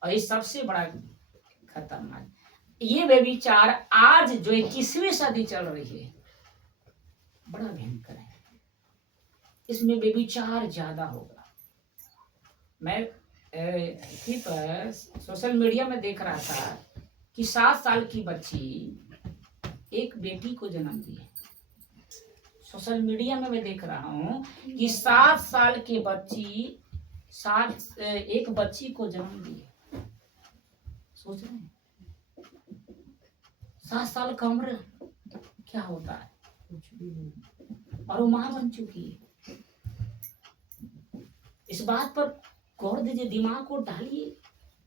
और ये सबसे बड़ा खतरनाक, ये बेविचार आज जो 21वीं सदी चल रही है, बड़ा भयंकर है। इसमें बेविचार ज्यादा होगा। मैं पर सोशल मीडिया में देख रहा था कि 7 साल की बच्ची एक बेटी को जन्म दी है। सोशल मीडिया में मैं देख रहा हूँ कि 7 साल की बच्ची एक बच्ची को जन्म दी है। सोच रहे हैं 7 साल का उम्र क्या होता है, और वो माँ बन चुकी है। इस बात पर गौर दीजिए, दिमाग को डालिए,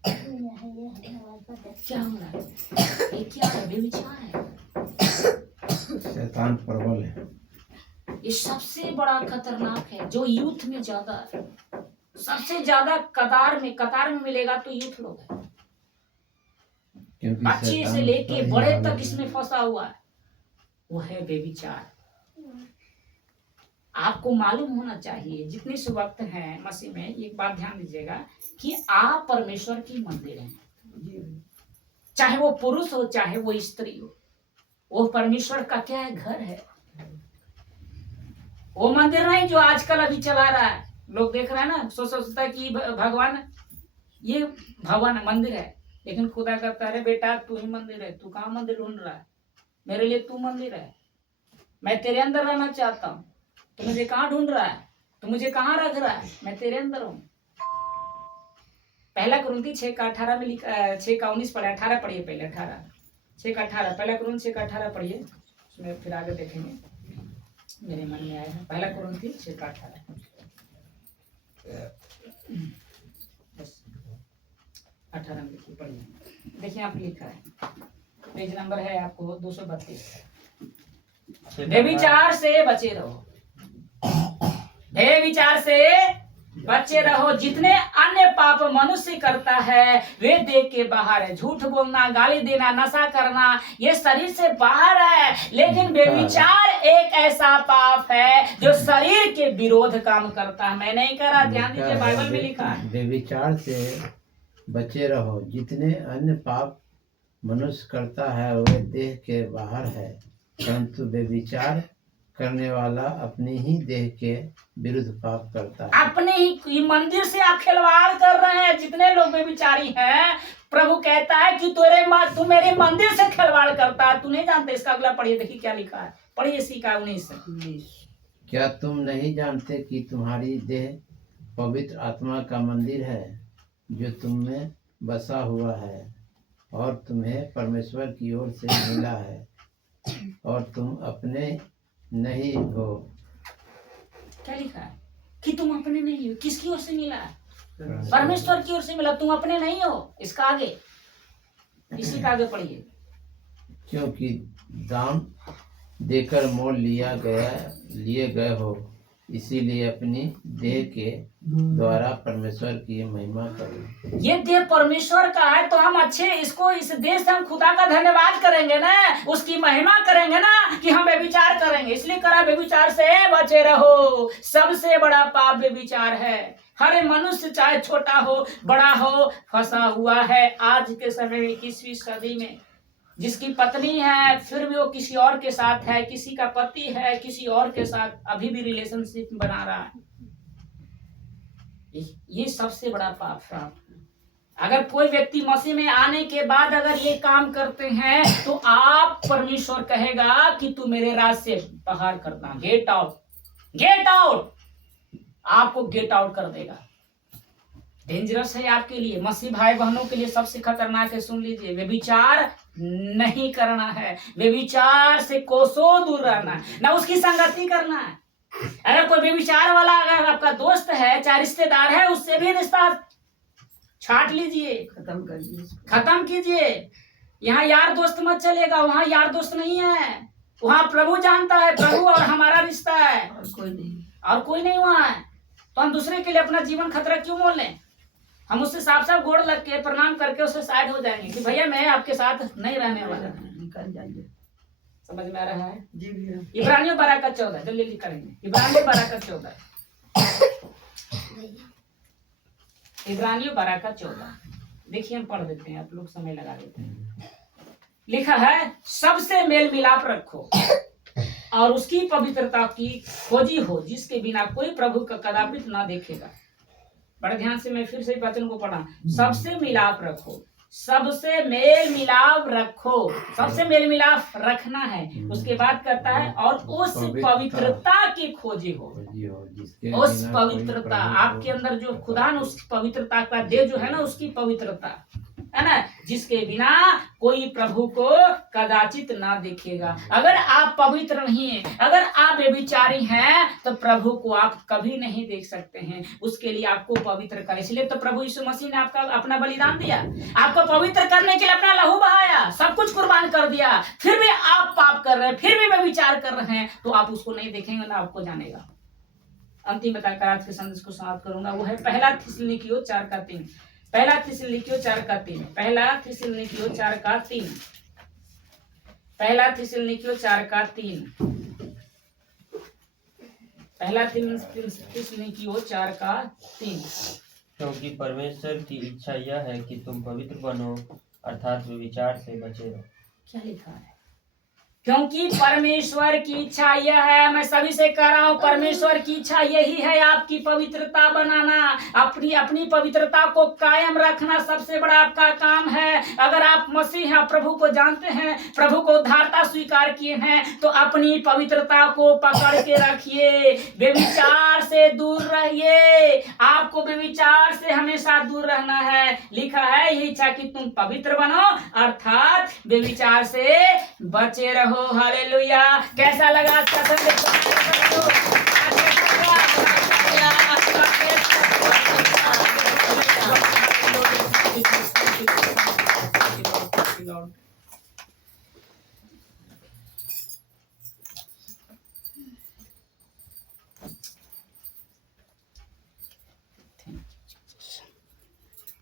क्या हो रहा है? ये क्या है? बेविचार है, शैतान प्रबल है। ये सबसे बड़ा खतरनाक है, जो यूथ में ज्यादा है। सबसे ज्यादा कतार में मिलेगा तो यूथ लोग है। क्योंकि बच्चे शैतान से लेके का ही बड़े हाल तक है। इसमें फंसा हुआ है, वो है बेविचार। आपको मालूम होना चाहिए, जितने सुवक्त हैं मसीह में, एक बात ध्यान दीजिएगा कि आप परमेश्वर की मंदिर हैं। चाहे वो पुरुष हो चाहे वो स्त्री हो, वो परमेश्वर का क्या है? घर है। वो मंदिर नहीं जो आजकल अभी चला रहा है लोग देख रहे हैं ना, सोचता है कि भगवान, ये भवन मंदिर है, लेकिन खुदा कहता है, अरे बेटा तू ही मंदिर है, तू कहाँ मंदिर ढूंढ रहा है, मेरे लिए तू मंदिर है, मैं तेरे अंदर रहना चाहता हूँ, तू मुझे कहाँ ढूंढ रहा है, तू मुझे कहाँ रख रहा है, मैं तेरे अंदर हूँ। पहला कुरिन्थी 6:18 में लिखा, 6:19 पढ़े, 18 पढ़िए पहले, 6:18, पहला कुरिन्थी 6:18 पढ़िए, उसमें फिर आगे देखेंगे, मेरे मन में आया है। पहला कुरिन्थी 6:18, बस 18 में लिखिए, पढ़िए, देखिए आप लिखा है, पेज नंबर है आपको 232। व्यभिचार से बचे रहो, व्यभिचार से बचे रहो, जितने अन्य पाप मनुष्य करता है वे देह के बाहर है। झूठ बोलना, गाली देना, नशा करना, ये शरीर से बाहर है, लेकिन व्यभिचार एक ऐसा पाप है जो शरीर के विरोध काम करता है। मैं नहीं करा, ध्यान दीजिए, बाइबल में लिखा है। व्यभिचार से बचे रहो, जितने अन्य पाप मनुष्य करता है वे देह के बाहर है, परंतु व्यभिचार करने वाला अपने ही देह के विरुद्ध पाप करता है। अपने ही मंदिर से आप खिलवाड़ कर रहे हैं। जितने लोग व्यभिचारी हैं, प्रभु कहता है कि तू मेरे मंदिर से खिलवाड़ करता है, तू नहीं जानते। इसका अगला पढ़िए, देखिए क्या लिखा है, पढ़िए इसी का 19। क्या तुम नहीं जानते कि तुम्हारी देह पवित्र आत्मा का मंदिर है, जो तुम में बसा हुआ है और तुम्हें परमेश्वर की ओर से मिला है, और तुम अपने नहीं हो। क्या लिखा है कि तुम अपने नहीं हो? किसकी ओर से मिला? परमेश्वर की ओर से मिला, तुम अपने नहीं हो। इसका आगे, इसी का आगे पढ़िए। क्योंकि दाम देकर मोल लिए गए हो, इसीलिए अपनी देह के द्वारा परमेश्वर की महिमा करो। ये देह परमेश्वर का है, तो हम अच्छे इसको, इस देह से हम खुदा का धन्यवाद करेंगे ना, उसकी महिमा करेंगे ना, कि हम व्यभिचार करेंगे। इसलिए करा, व्यभिचार से बचे रहो, सबसे बड़ा पाप व्यभिचार है। हर मनुष्य चाहे छोटा हो बड़ा हो फंसा हुआ है आज के समय में, 21वीं सदी में। जिसकी पत्नी है फिर भी वो किसी और के साथ है, किसी का पति है किसी और के साथ अभी भी रिलेशनशिप बना रहा है। ये सबसे बड़ा पाप है। अगर कोई व्यक्ति मसीह में आने के बाद अगर ये काम करते हैं तो आप, परमेश्वर कहेगा कि तू मेरे राज से बाहर करना, गेट आउट, गेट आउट, आपको गेट आउट कर देगा। डेंजरस है आपके लिए, मसीह भाई बहनों के लिए सबसे खतरनाक है। सुन लीजिए, व्यभिचार नहीं करना है, व्यभिचार से कोसों दूर रहना है, ना उसकी संगति करना है। अगर कोई व्यभिचार वाला अगर आपका दोस्त है, चाहे रिश्तेदार है, उससे भी रिश्ता छाट लीजिए, खत्म कर दिए। खत्म कीजिए। यहाँ यार दोस्त मत चलेगा, वहाँ यार दोस्त नहीं है, वहाँ प्रभु जानता है, प्रभु और हमारा रिश्ता है, और कोई नहीं, और कोई नहीं वहाँ है। तो हम दूसरे के लिए अपना जीवन खतरा क्यों मोल लें? हम उससे साफ साफ गोड़ लग के प्रणाम करके उससे साइड हो जाएंगे कि भैया मैं आपके साथ नहीं रहने वाला। निकल जाइए। समझ में आ रहा है? जी भैया। इब्रानियों 12:14, जल्दी जल्दी करेंगे। इब्रानियों 12:14, इब्रानियों 12:14 देखिए, हम पढ़ देते हैं, आप लोग समय लगा देते हैं। लिखा है, सबसे मेल मिलाप रखो और उसकी पवित्रता की खोजी हो, जिसके बिना कोई प्रभु का कदापि ना देखेगा। बड़े ध्यान से मैं फिर से वचन को पढ़ा, सबसे मिलाप रखो, सबसे मेल मिलाप रखो, सबसे मेल मिलाप रखना है। उसके बाद कहता है, और उस पवित्रता की खोजी हो, उस पवित्रता आपके अंदर जो खुदा ने उस पवित्रता का दे जो है ना, उसकी पवित्रता है ना, जिसके बिना कोई प्रभु को कदाचित ना देखेगा। अगर आप पवित्र नहीं है, अगर आप व्यभिचारी हैं, तो प्रभु को आप कभी नहीं देख सकते हैं। उसके लिए आपको पवित्र कर, इसलिए तो प्रभु यीशु मसीह ने आपका अपना बलिदान दिया, आपको पवित्र करने के लिए अपना लहू बहाया, सब कुछ कुर्बान कर दिया। फिर भी आप पाप कर रहे हैं, फिर भी व्यभिचार कर रहे हैं, तो आप उसको नहीं देखेंगे ना आपको जानेगा। अंतिम बताकर आज के संदेश को समाप्त करूंगा, वो है पहला थिस्सलुनीकियों 4:3, पहला थिस्सलुनीकियों 4:3, पहला थिस्सलुनीकियों 4:3, पहला थिस्सलुनीकियों 4:3, पहला थिस्सलुनीकियों 4:3। क्योंकि परमेश्वर की इच्छा यह है कि तुम पवित्र बनो, अर्थात व्यभिचार से बचे रहो। क्या लिखा है? क्योंकि परमेश्वर की इच्छा यह है, मैं सभी से कह रहा हूं, परमेश्वर की इच्छा यही है आपकी पवित्रता बनाना, अपनी अपनी पवित्रता को कायम रखना सबसे बड़ा आपका काम है। अगर आप मसीह हैं, प्रभु को जानते हैं, प्रभु को उद्धारता स्वीकार किए हैं, तो अपनी पवित्रता को पकड़ के रखिए, व्यभिचार से दूर रहिए। आपको व्यभिचार से हमेशा दूर रहना है। लिखा है यही इच्छा कि तुम पवित्र बनो, अर्थात व्यभिचार से बचे रहो। हालेलुया। कैसा लगा?